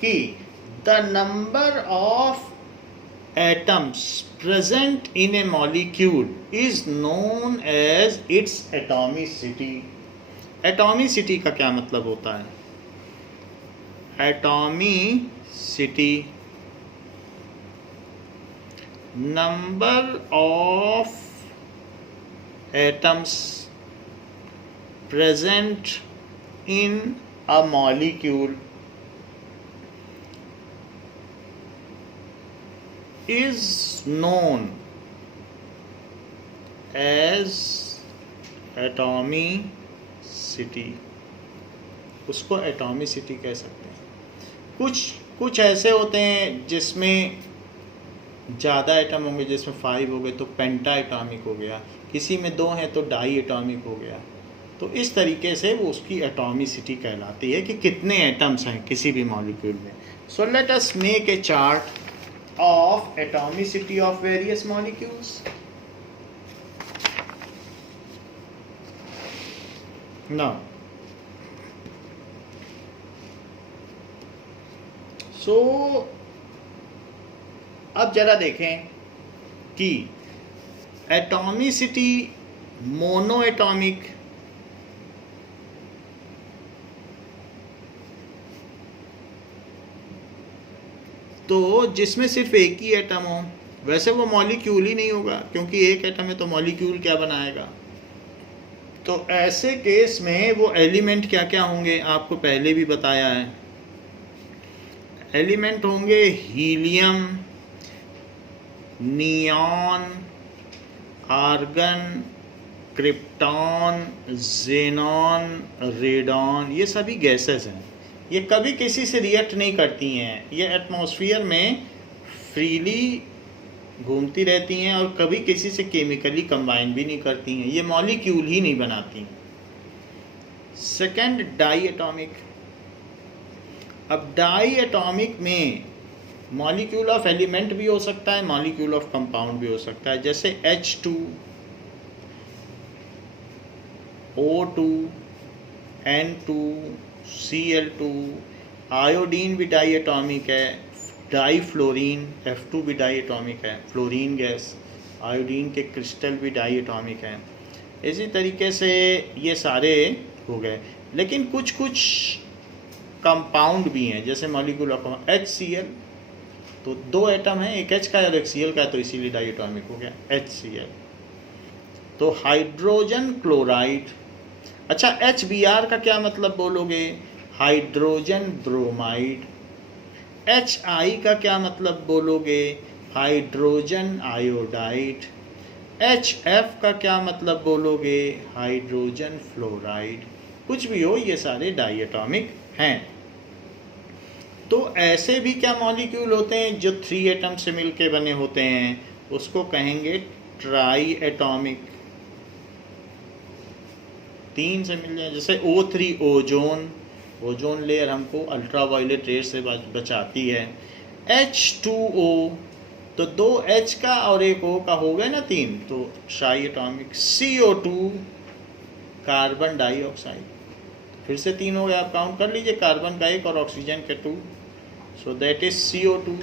कि the number of atoms present in a molecule is known as its atomicity। Atomicity का क्या मतलब होता है? Atomicity, number of atoms present in a molecule is known as atomicity. उसको एटॉमिसिटी कह सकते हैं। कुछ ऐसे होते हैं जिसमें ज़्यादा एटम होंगे, जिसमें 5 हो गए तो पेंटा एटॉमिक हो गया, किसी में 2 हैं तो डाई एटॉमिक हो गया। तो इस तरीके से वो उसकी एटॉमिसिटी कहलाती है कि कितने एटम्स हैं किसी भी मॉलिक्यूल में। So let us make a chart of atomicity of various molecules। Now, so अब जरा देखें कि एटॉमिसिटी मोनो एटॉमिक, तो जिसमें सिर्फ एक ही एटम हो, वैसे वो मॉलिक्यूल ही नहीं होगा, क्योंकि एक एटम है तो मॉलिक्यूल क्या बनाएगा? तो ऐसे केस में वो एलिमेंट क्या क्या होंगे आपको पहले भी बताया है। एलिमेंट होंगे helium, neon, argon, krypton, xenon, radon, ये सभी गैसेस हैं। ये कभी किसी से रिएक्ट नहीं करती हैं, ये एटमॉस्फेयर में फ्रीली घूमती रहती हैं और कभी किसी से केमिकली कंबाइन भी नहीं करती हैं, ये मॉलिक्यूल ही नहीं बनाती। Second, di atomic. अब डाई एटॉमिक में मॉलिक्यूल ऑफ एलिमेंट भी हो सकता है, मॉलिक्यूल ऑफ कंपाउंड भी हो सकता है, जैसे H2, O2, N2, Cl2, iodine भी डाई एटॉमिक है, डाई फ्लोरीन F2 भी डाई एटॉमिक है, फ्लोरीन गैस, आयोडीन के क्रिस्टल भी डाई एटॉमिक हैं। इसी तरीके से ये सारे हो गए। लेकिन कुछ कुछ कंपाउंड भी हैं, जैसे मॉलिक्यूल ऑफ HCl, तो 2 एटम हैं, एक H का और एक Cl का, तो इसीलिए डाई एटॉमिक हो गया HCl। तो हाइड्रोजन क्लोराइड। अच्छा, HBr का क्या मतलब बोलोगे? Hydrogen bromide. HI का क्या मतलब बोलोगे? Hydrogen iodide. HF का क्या मतलब बोलोगे? Hydrogen fluoride. कुछ भी हो, ये सारे डाई एटॉमिक हैं। तो ऐसे भी क्या मॉलिक्यूल होते हैं जो 3 एटम से मिलके बने होते हैं, उसको कहेंगे ट्राई एटॉमिक। 3 से मिल जाए, जैसे O3 ओजोन, ओजोन लेयर हमको अल्ट्रावायलेट रेस से बचाती है। H2O, तो 2 H का और एक O का हो गया ना 3, तो try atomic. CO2 carbon dioxide, फिर से 3 हो गए, आप काउंट कर लीजिए, कार्बन का 1 और ऑक्सीजन के 2, सो दैट इज CO2।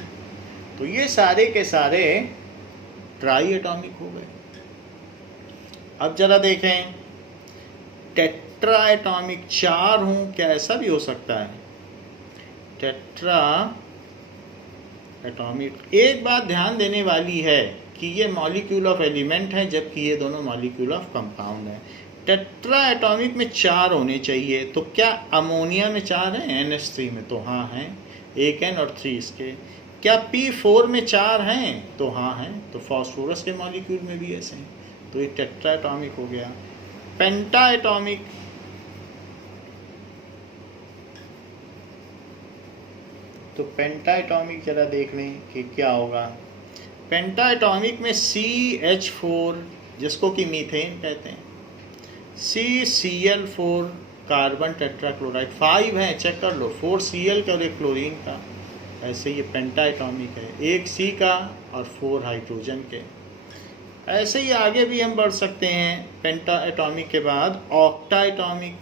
तो ये सारे के सारे ट्राई एटॉमिक हो गए। अब जरा देखें, टेट्रा एटॉमिक, 4 हूँ, क्या ऐसा भी हो सकता है? Tetra atomic. एक बात ध्यान देने वाली है कि ये मॉलिक्यूल ऑफ एलिमेंट है, जबकि ये दोनों मॉलिक्यूल ऑफ कंपाउंड है। टेट्रा एटॉमिक में 4 होने चाहिए, तो क्या अमोनिया में 4 हैं? NH3 में तो हाँ हैं, 1 N और 3 इसके। क्या P4 में 4 हैं? तो हाँ हैं। तो फास्फोरस के मॉलिक्यूल में भी ऐसे हैं, तो ये टेट्रा एटॉमिक हो गया। पेंटा एटॉमिक, तो पेंटा एटॉमिक जरा देख लें कि क्या होगा। पेंटा एटॉमिक में CH4, जिसको कि मीथेन कहते हैं, CCl4 कार्बन टेट्राक्लोराइड, 5 है, चेक कर लो, 4 Cl का और 1 क्लोरीन का। ऐसे ये पेंटा एटॉमिक है, 1 C का और 4 हाइड्रोजन के। ऐसे ही आगे भी हम बढ़ सकते हैं। पेंटा एटॉमिक के बाद ऑक्टा एटॉमिक,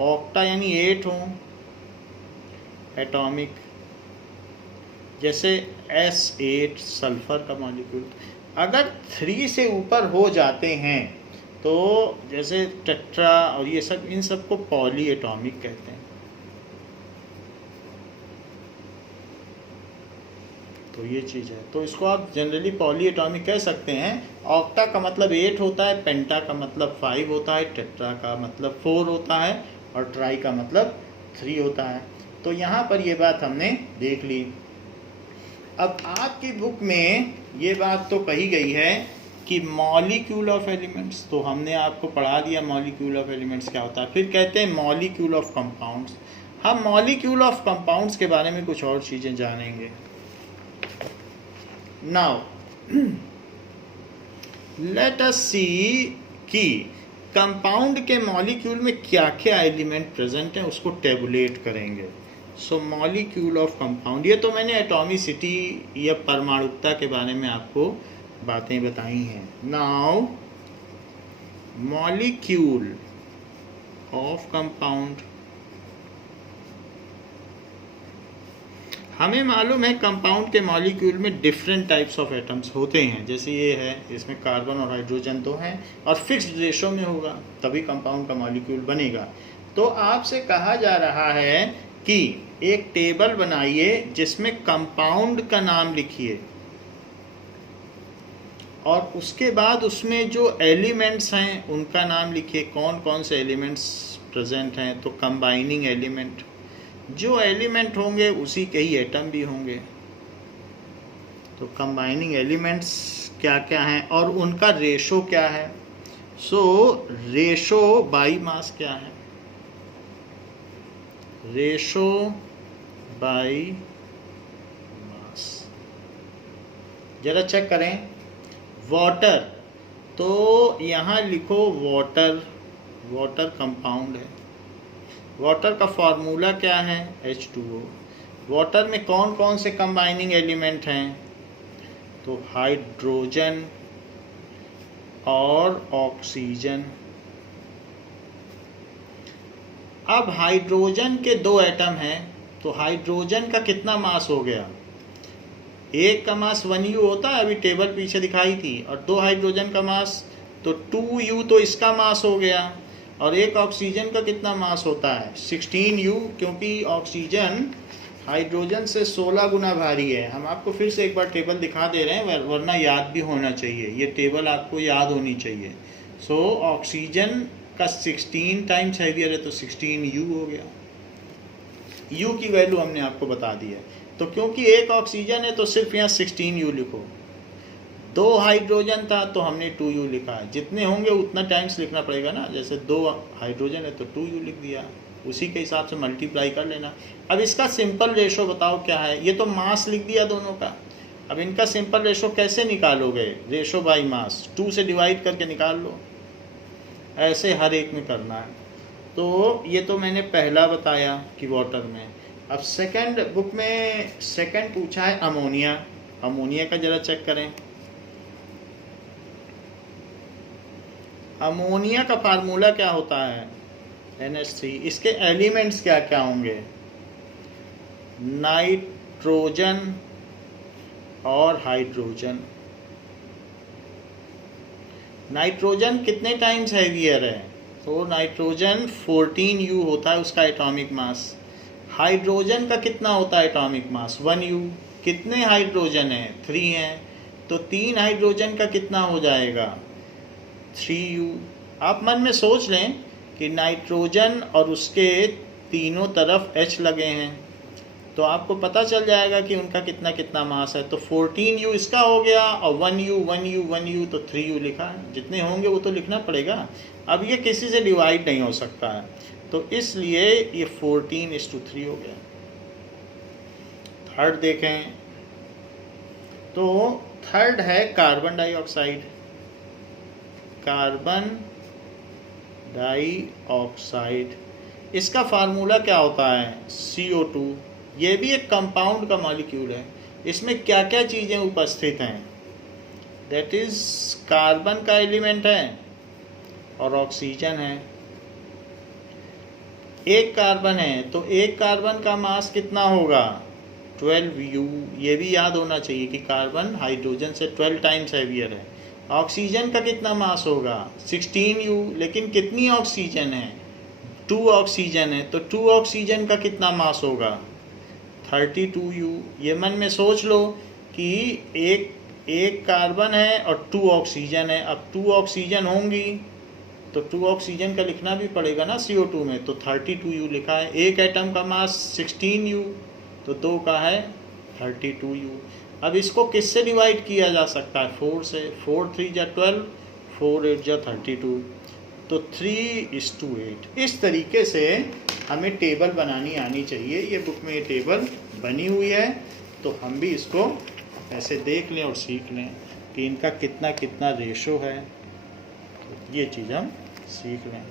ऑक्टा यानी 8 हो एटॉमिक, जैसे S8 सल्फर का मॉलिक्यूल। अगर 3 से ऊपर हो जाते हैं तो जैसे टेट्रा और ये सब, इन सब को पॉली एटॉमिक कहते हैं। तो ये चीज़ है, तो इसको आप जनरली पॉली एटॉमिक कह सकते हैं। ऑक्टा का मतलब 8 होता है, पेंटा का मतलब 5 होता है, टेट्रा का मतलब 4 होता है और ट्राई का मतलब 3 होता है। तो यहाँ पर ये बात हमने देख ली। अब आपकी बुक में ये बात तो कही गई है कि मॉलिक्यूल ऑफ एलिमेंट्स, तो हमने आपको पढ़ा दिया मॉलिक्यूल ऑफ एलिमेंट्स क्या होता है। फिर कहते हैं मॉलिक्यूल ऑफ कंपाउंड्स। हम मॉलिक्यूल ऑफ कंपाउंड्स के बारे में कुछ और चीज़ें जानेंगे। नाउ लेट अस सी कि कंपाउंड के मॉलिक्यूल में क्या क्या एलिमेंट प्रेजेंट हैं, उसको टेबुलेट करेंगे। सो मॉलिक्यूल ऑफ कंपाउंड, ये तो मैंने एटॉमिसिटी या परमाणुकता के बारे में आपको बातें बताई हैं। नाउ मॉलिक्यूल ऑफ कंपाउंड, हमें मालूम है कंपाउंड के मॉलिक्यूल में डिफरेंट टाइप्स ऑफ एटम्स होते हैं। जैसे ये है, इसमें कार्बन और हाइड्रोजन तो हैं और फिक्स्ड रेशो में होगा, तभी कंपाउंड का मॉलिक्यूल बनेगा। तो आपसे कहा जा रहा है कि एक टेबल बनाइए जिसमें कंपाउंड का नाम लिखिए और उसके बाद उसमें जो एलिमेंट्स हैं उनका नाम लिखिए, कौन कौन से एलिमेंट्स प्रेजेंट हैं। तो कंबाइनिंग एलिमेंट, जो एलिमेंट होंगे उसी के ही एटम भी होंगे। तो कंबाइनिंग एलिमेंट्स क्या क्या हैं और उनका रेशो क्या है। सो रेशो बाई मास क्या है, रेशो बाई मास। जरा चेक करें वाटर, तो यहाँ लिखो वाटर, वाटर कंपाउंड है। वाटर का फॉर्मूला क्या है, H2O। वाटर में कौन कौन से कंबाइनिंग एलिमेंट हैं, तो हाइड्रोजन और ऑक्सीजन। अब हाइड्रोजन के 2 एटम हैं, तो हाइड्रोजन का कितना मास हो गया, एक का मास 1U होता है, अभी टेबल पीछे दिखाई थी, और 2 हाइड्रोजन का मास तो 2U, तो इसका मास हो गया। और एक ऑक्सीजन का कितना मास होता है, 16U, क्योंकि ऑक्सीजन हाइड्रोजन से 16 गुना भारी है। हम आपको फिर से एक बार टेबल दिखा दे रहे हैं, वरना याद भी होना चाहिए, ये टेबल आपको याद होनी चाहिए। सो ऑक्सीजन का 16 टाइम्स हैवियर है, तो 16U हो गया। U की वैल्यू हमने आपको बता दी है। तो क्योंकि एक ऑक्सीजन है तो सिर्फ यहाँ 16U लिखो, 2 हाइड्रोजन था तो हमने 2U लिखा है। जितने होंगे उतना टाइम्स लिखना पड़ेगा ना, जैसे 2 हाइड्रोजन है तो 2U लिख दिया, उसी के हिसाब से मल्टीप्लाई कर लेना। अब इसका सिंपल रेशो बताओ क्या है, ये तो मास लिख दिया दोनों का। अब इनका सिंपल रेशो कैसे निकालोगे, रेशो बाई मास, 2 से डिवाइड करके निकाल लो, ऐसे हर एक में करना है। तो ये तो मैंने पहला बताया कि वाटर में। अब सेकंड बुक में सेकंड पूछा है अमोनिया। अमोनिया का जरा चेक करें। अमोनिया का फार्मूला क्या होता है, NH3। इसके एलिमेंट्स क्या क्या होंगे, नाइट्रोजन और हाइड्रोजन। नाइट्रोजन कितने टाइम्स हैवियर है, तो नाइट्रोजन 14U होता है उसका एटॉमिक मास। हाइड्रोजन का कितना होता है एटॉमिक मास, 1U। कितने हाइड्रोजन हैं, 3 हैं, तो 3 हाइड्रोजन का कितना हो जाएगा, 3U। आप मन में सोच लें कि नाइट्रोजन और उसके तीनों तरफ H लगे हैं, तो आपको पता चल जाएगा कि उनका कितना कितना मास है। तो 14U इसका हो गया, और 1U तो 3U लिखा है। जितने होंगे वो तो लिखना पड़ेगा। अब ये किसी से डिवाइड नहीं हो सकता है, तो इसलिए ये 14:3 हो गया। थर्ड देखें, तो थर्ड है कार्बन डाइऑक्साइड। कार्बन डाइऑक्साइड, इसका फार्मूला क्या होता है, CO2। ये भी एक कंपाउंड का मॉलिक्यूल है। इसमें क्या क्या चीज़ें उपस्थित हैं, दैट इज कार्बन का एलिमेंट है और ऑक्सीजन है। एक कार्बन है तो एक कार्बन का मास कितना होगा, 12U। ये भी याद होना चाहिए कि कार्बन हाइड्रोजन से 12 टाइम्स हैवियर है। ऑक्सीजन का कितना मास होगा, 16U। लेकिन कितनी ऑक्सीजन है, 2 ऑक्सीजन है, तो 2 ऑक्सीजन का कितना मास होगा, 32U। ये मन में सोच लो कि एक कार्बन है और 2 ऑक्सीजन है। अब 2 ऑक्सीजन होंगी तो 2 ऑक्सीजन का लिखना भी पड़ेगा ना CO2 में, तो 32U लिखा है। एक एटम का मास 16U, तो 2 का है 32U। अब इसको किससे डिवाइड किया जा सकता है, 4 से। 4 3 जा 12, 4 8 जा 32, तो 3:8। इस तरीके से हमें टेबल बनानी आनी चाहिए। ये बुक में ये टेबल बनी हुई है, तो हम भी इसको ऐसे देख लें और सीख लें कि इनका कितना कितना रेशो है, तो ये चीज़ हम सीख लें।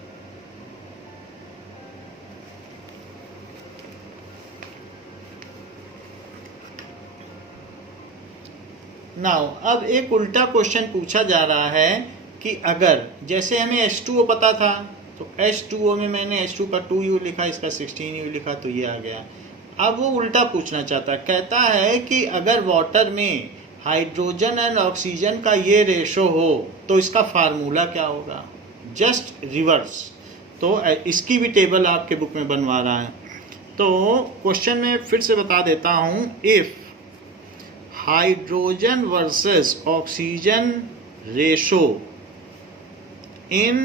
नाउ अब एक उल्टा क्वेश्चन पूछा जा रहा है कि अगर जैसे हमें H2O पता था, तो H2O में मैंने H2 का 2U लिखा, इसका 16U लिखा, तो ये आ गया। अब वो उल्टा पूछना चाहता है, कहता है कि अगर वाटर में हाइड्रोजन एंड ऑक्सीजन का ये रेशो हो तो इसका फार्मूला क्या होगा, जस्ट रिवर्स। तो इसकी भी टेबल आपके बुक में बनवा रहा है। तो क्वेश्चन में फिर से बता देता हूँ, if hydrogen versus oxygen ratio in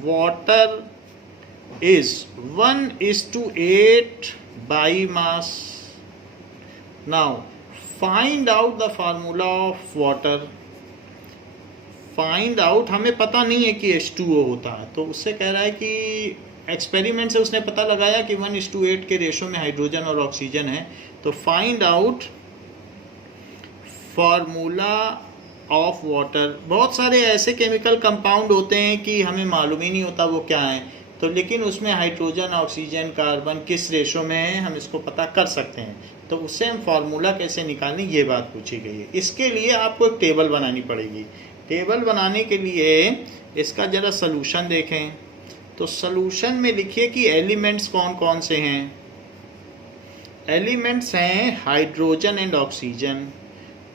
water is 1:8 by mass. Now find out the formula of water. Find out, हमें पता नहीं है कि H2O होता है, तो उससे कह रहा है कि एक्सपेरिमेंट से उसने पता लगाया कि 1:8 के रेशो में हाइड्रोजन और ऑक्सीजन है। तो find out formula of water. बहुत सारे ऐसे केमिकल कंपाउंड होते हैं कि हमें मालूम ही नहीं होता वो क्या है, तो लेकिन उसमें हाइड्रोजन, ऑक्सीजन, कार्बन किस रेशो में है हम इसको पता कर सकते हैं। तो उससे हम फार्मूला कैसे निकालें ये बात पूछी गई है। इसके लिए आपको एक टेबल बनानी पड़ेगी। टेबल बनाने के लिए इसका ज़रा सलूशन देखें। तो सलूशन में लिखिए कि एलिमेंट्स कौन कौन से हैं। एलिमेंट्स हैं हाइड्रोजन एंड ऑक्सीजन,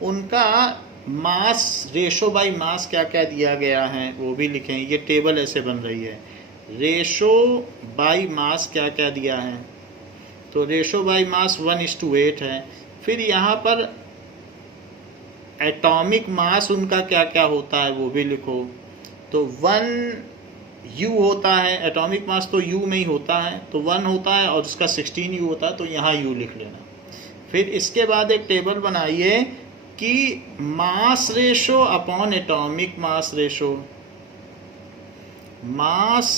उनका मास रेशो बाय मास क्या क्या दिया गया है वो भी लिखें। ये टेबल ऐसे बन रही है, रेशो बाय मास क्या क्या दिया है। तो रेशो बाय मास 1:8 है। फिर यहाँ पर एटॉमिक मास उनका क्या क्या होता है वो भी लिखो। तो 1U होता है, एटॉमिक मास तो U में ही होता है, तो 1 होता है और उसका 16U होता है, तो यहाँ U लिख लेना। फिर इसके बाद एक टेबल बनाइए कि मास ratio upon atomic mass ratio. मास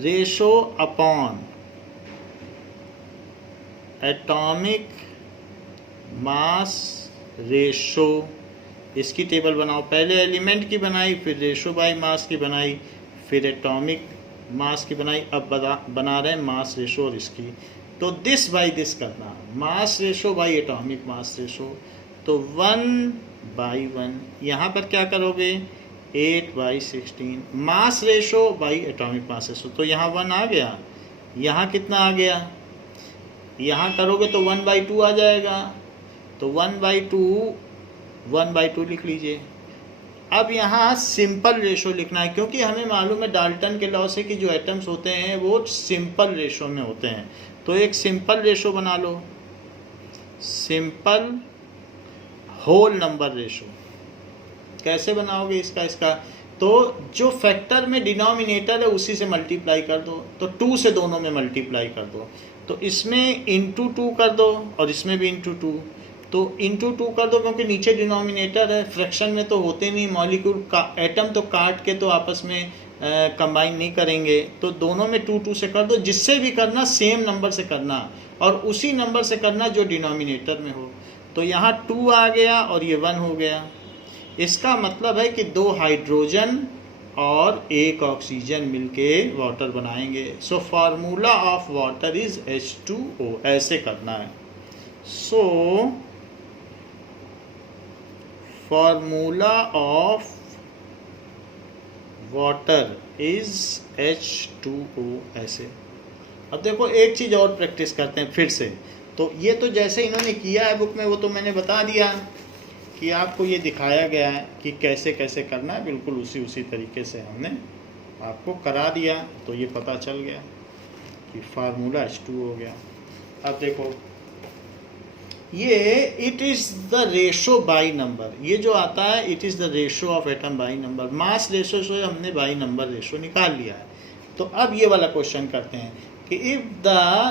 ratio upon atomic mass ratio, इसकी टेबल बनाओ। पहले एलिमेंट की बनाई, फिर रेशो बाय मास की बनाई, फिर एटॉमिक मास की बनाई, अब बना रहे हैं मास रेशो और इसकी। तो दिस बाय दिस करना, mass ratio by atomic mass ratio. तो 1/1 यहाँ पर क्या करोगे 8/16 mass ratio by atomic mass ratio. तो यहाँ 1 आ गया, यहाँ कितना आ गया, यहाँ करोगे तो 1/2 आ जाएगा। तो 1/2 लिख लीजिए। अब यहाँ सिंपल रेशो लिखना है, क्योंकि हमें मालूम है डाल्टन के लॉ से कि जो एटम्स होते हैं वो सिंपल रेशो में होते हैं। तो एक सिंपल रेशो बना लो, सिंपल होल नंबर रेशो। कैसे बनाओगे इसका तो जो फैक्टर में डिनोमिनेटर है उसी से मल्टीप्लाई कर दो। तो 2 से दोनों में मल्टीप्लाई कर दो। तो इसमें इंटू 2 कर दो और इसमें भी इंटू 2। तो इंटू 2 कर दो क्योंकि नीचे डिनोमिनेटर है, फ्रैक्शन में तो होते नहीं मॉलिक्यूल का, एटम तो काट के तो आपस में कंबाइन नहीं करेंगे। तो दोनों में 2 से कर दो। जिससे भी करना सेम नंबर से करना और उसी नंबर से करना जो डिनोमिनेटर में हो। तो यहाँ 2 आ गया और ये 1 हो गया। इसका मतलब है कि 2 हाइड्रोजन और 1 ऑक्सीजन मिलके वाटर बनाएंगे। So formula of water is H2O, ऐसे करना है। So formula of water is H2O, ऐसे। अब देखो एक चीज़ और प्रैक्टिस करते हैं फिर से। तो ये तो जैसे इन्होंने किया है बुक में वो तो मैंने बता दिया कि आपको ये दिखाया गया है कि कैसे कैसे करना है, बिल्कुल उसी तरीके से हमने आपको करा दिया। तो ये पता चल गया कि फार्मूला H2 हो गया। अब देखो ये it is the ratio by number, ये जो आता है it is the ratio of atom by number. Mass ratio से हमने बाई नंबर रेशो निकाल लिया है। तो अब ये वाला क्वेश्चन करते हैं कि if the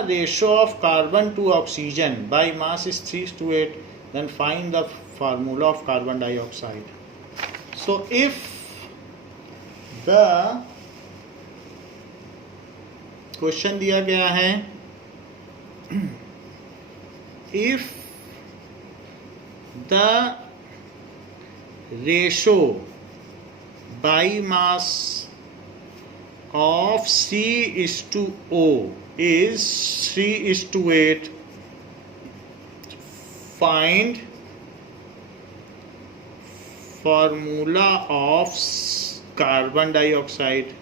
ratio of carbon to oxygen by mass is 3:8 then find the formula of carbon dioxide. So if the question दिया गया है if the ratio by mass of C/O is 3:8, find formula of carbon dioxide।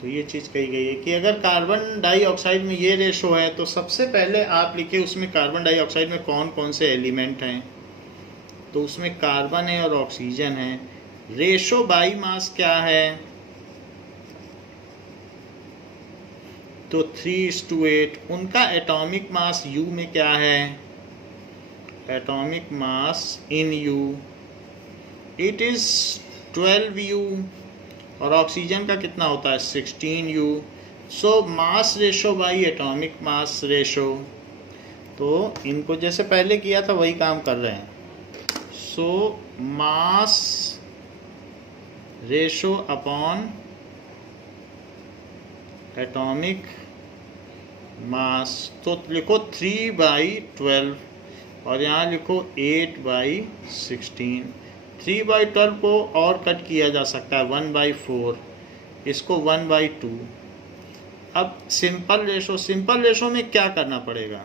तो ये चीज़ कही गई है कि अगर कार्बन डाइऑक्साइड में ये रेशो है तो सबसे पहले आप लिखे उसमें कार्बन डाइऑक्साइड में कौन कौन से एलिमेंट हैं। तो उसमें कार्बन है और ऑक्सीजन है। रेशो बाई मास क्या है, तो 3:8। उनका एटॉमिक मास U में क्या है atomic mass in U, it is 12U, और ऑक्सीजन का कितना होता है 16U। So mass ratio by atomic mass ratio, तो इनको जैसे पहले किया था वही काम कर रहे हैं। So mass ratio upon atomic mass, तो लिखो 3/12 और यहाँ लिखो 8/16। 3/12 को और कट किया जा सकता है 1/4, इसको 1/2। अब सिंपल रेशो में क्या करना पड़ेगा,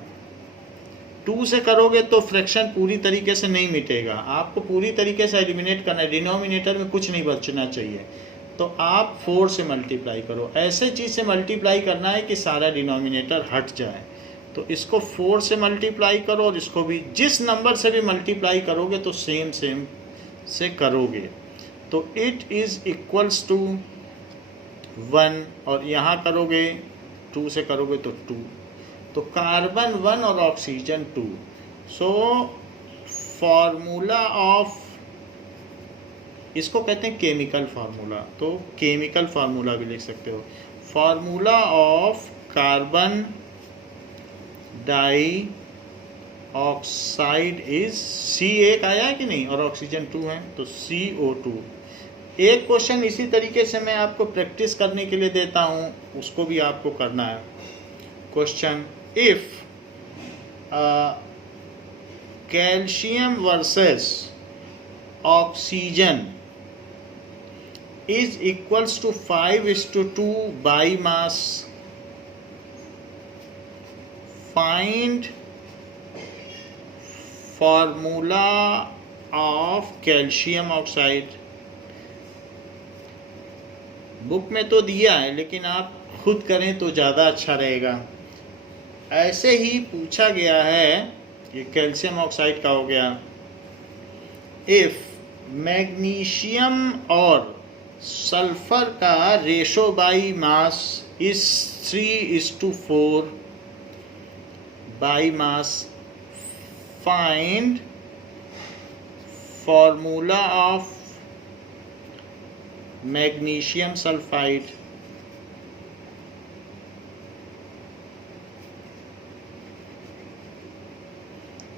2 से करोगे तो फ्रैक्शन पूरी तरीके से नहीं मिटेगा, आपको पूरी तरीके से एलिमिनेट करना है, डिनोमिनेटर में कुछ नहीं बचना चाहिए। तो आप 4 से मल्टीप्लाई करो, ऐसे चीज़ से मल्टीप्लाई करना है कि सारा डिनोमिनेटर हट जाए। तो इसको 4 से मल्टीप्लाई करो और इसको भी, जिस नंबर से भी मल्टीप्लाई करोगे तो सेम से करोगे। तो इट इज़ इक्वल्स टू 1, और यहाँ करोगे 2 से करोगे तो 2, तो कार्बन 1 और ऑक्सीजन 2। सो फॉर्मूला ऑफ, इसको कहते हैं केमिकल फार्मूला, तो केमिकल फार्मूला भी लिख सकते हो। Formula of carbon di oxide is C1 आया है कि नहीं, और ऑक्सीजन 2 है तो CO2। एक क्वेश्चन इसी तरीके से मैं आपको प्रैक्टिस करने के लिए देता हूँ, उसको भी आपको करना है। Question, if calcium versus oxygen is equals to 5:2 by mass, find formula of calcium oxide। Book में तो दिया है लेकिन आप खुद करें तो ज़्यादा अच्छा रहेगा। ऐसे ही पूछा गया है, ये कैल्शियम ऑक्साइड का हो गया। इफ मैग्नीशियम और सल्फर का ratio by mass is 3:4 by mass, find formula of magnesium sulphide.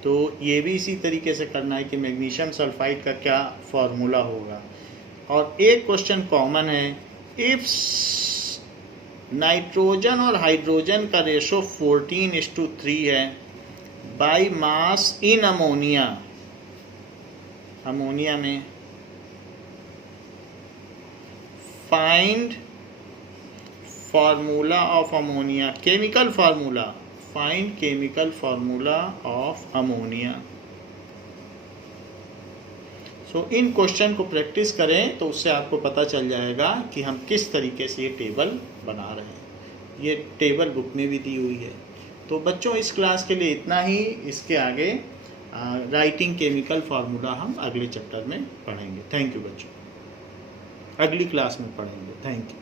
तो ये भी इसी तरीके से करना है कि मैग्नीशियम सल्फाइड का क्या फॉर्मूला होगा। और एक क्वेश्चन कॉमन है, इफ नाइट्रोजन और हाइड्रोजन का रेशो 14:3 है by mass in ammonia, ammonia में find formula of ammonia, chemical formula, find chemical formula of ammonia. So इन क्वेश्चन को प्रैक्टिस करें तो उससे आपको पता चल जाएगा कि हम किस तरीके से ये टेबल बना रहे हैं। ये टेबल बुक में भी दी हुई है। तो बच्चों इस क्लास के लिए इतना ही। इसके आगे राइटिंग केमिकल फार्मूला हम अगले चैप्टर में पढ़ेंगे। थैंक यू बच्चों, अगली क्लास में पढ़ेंगे। Thank you.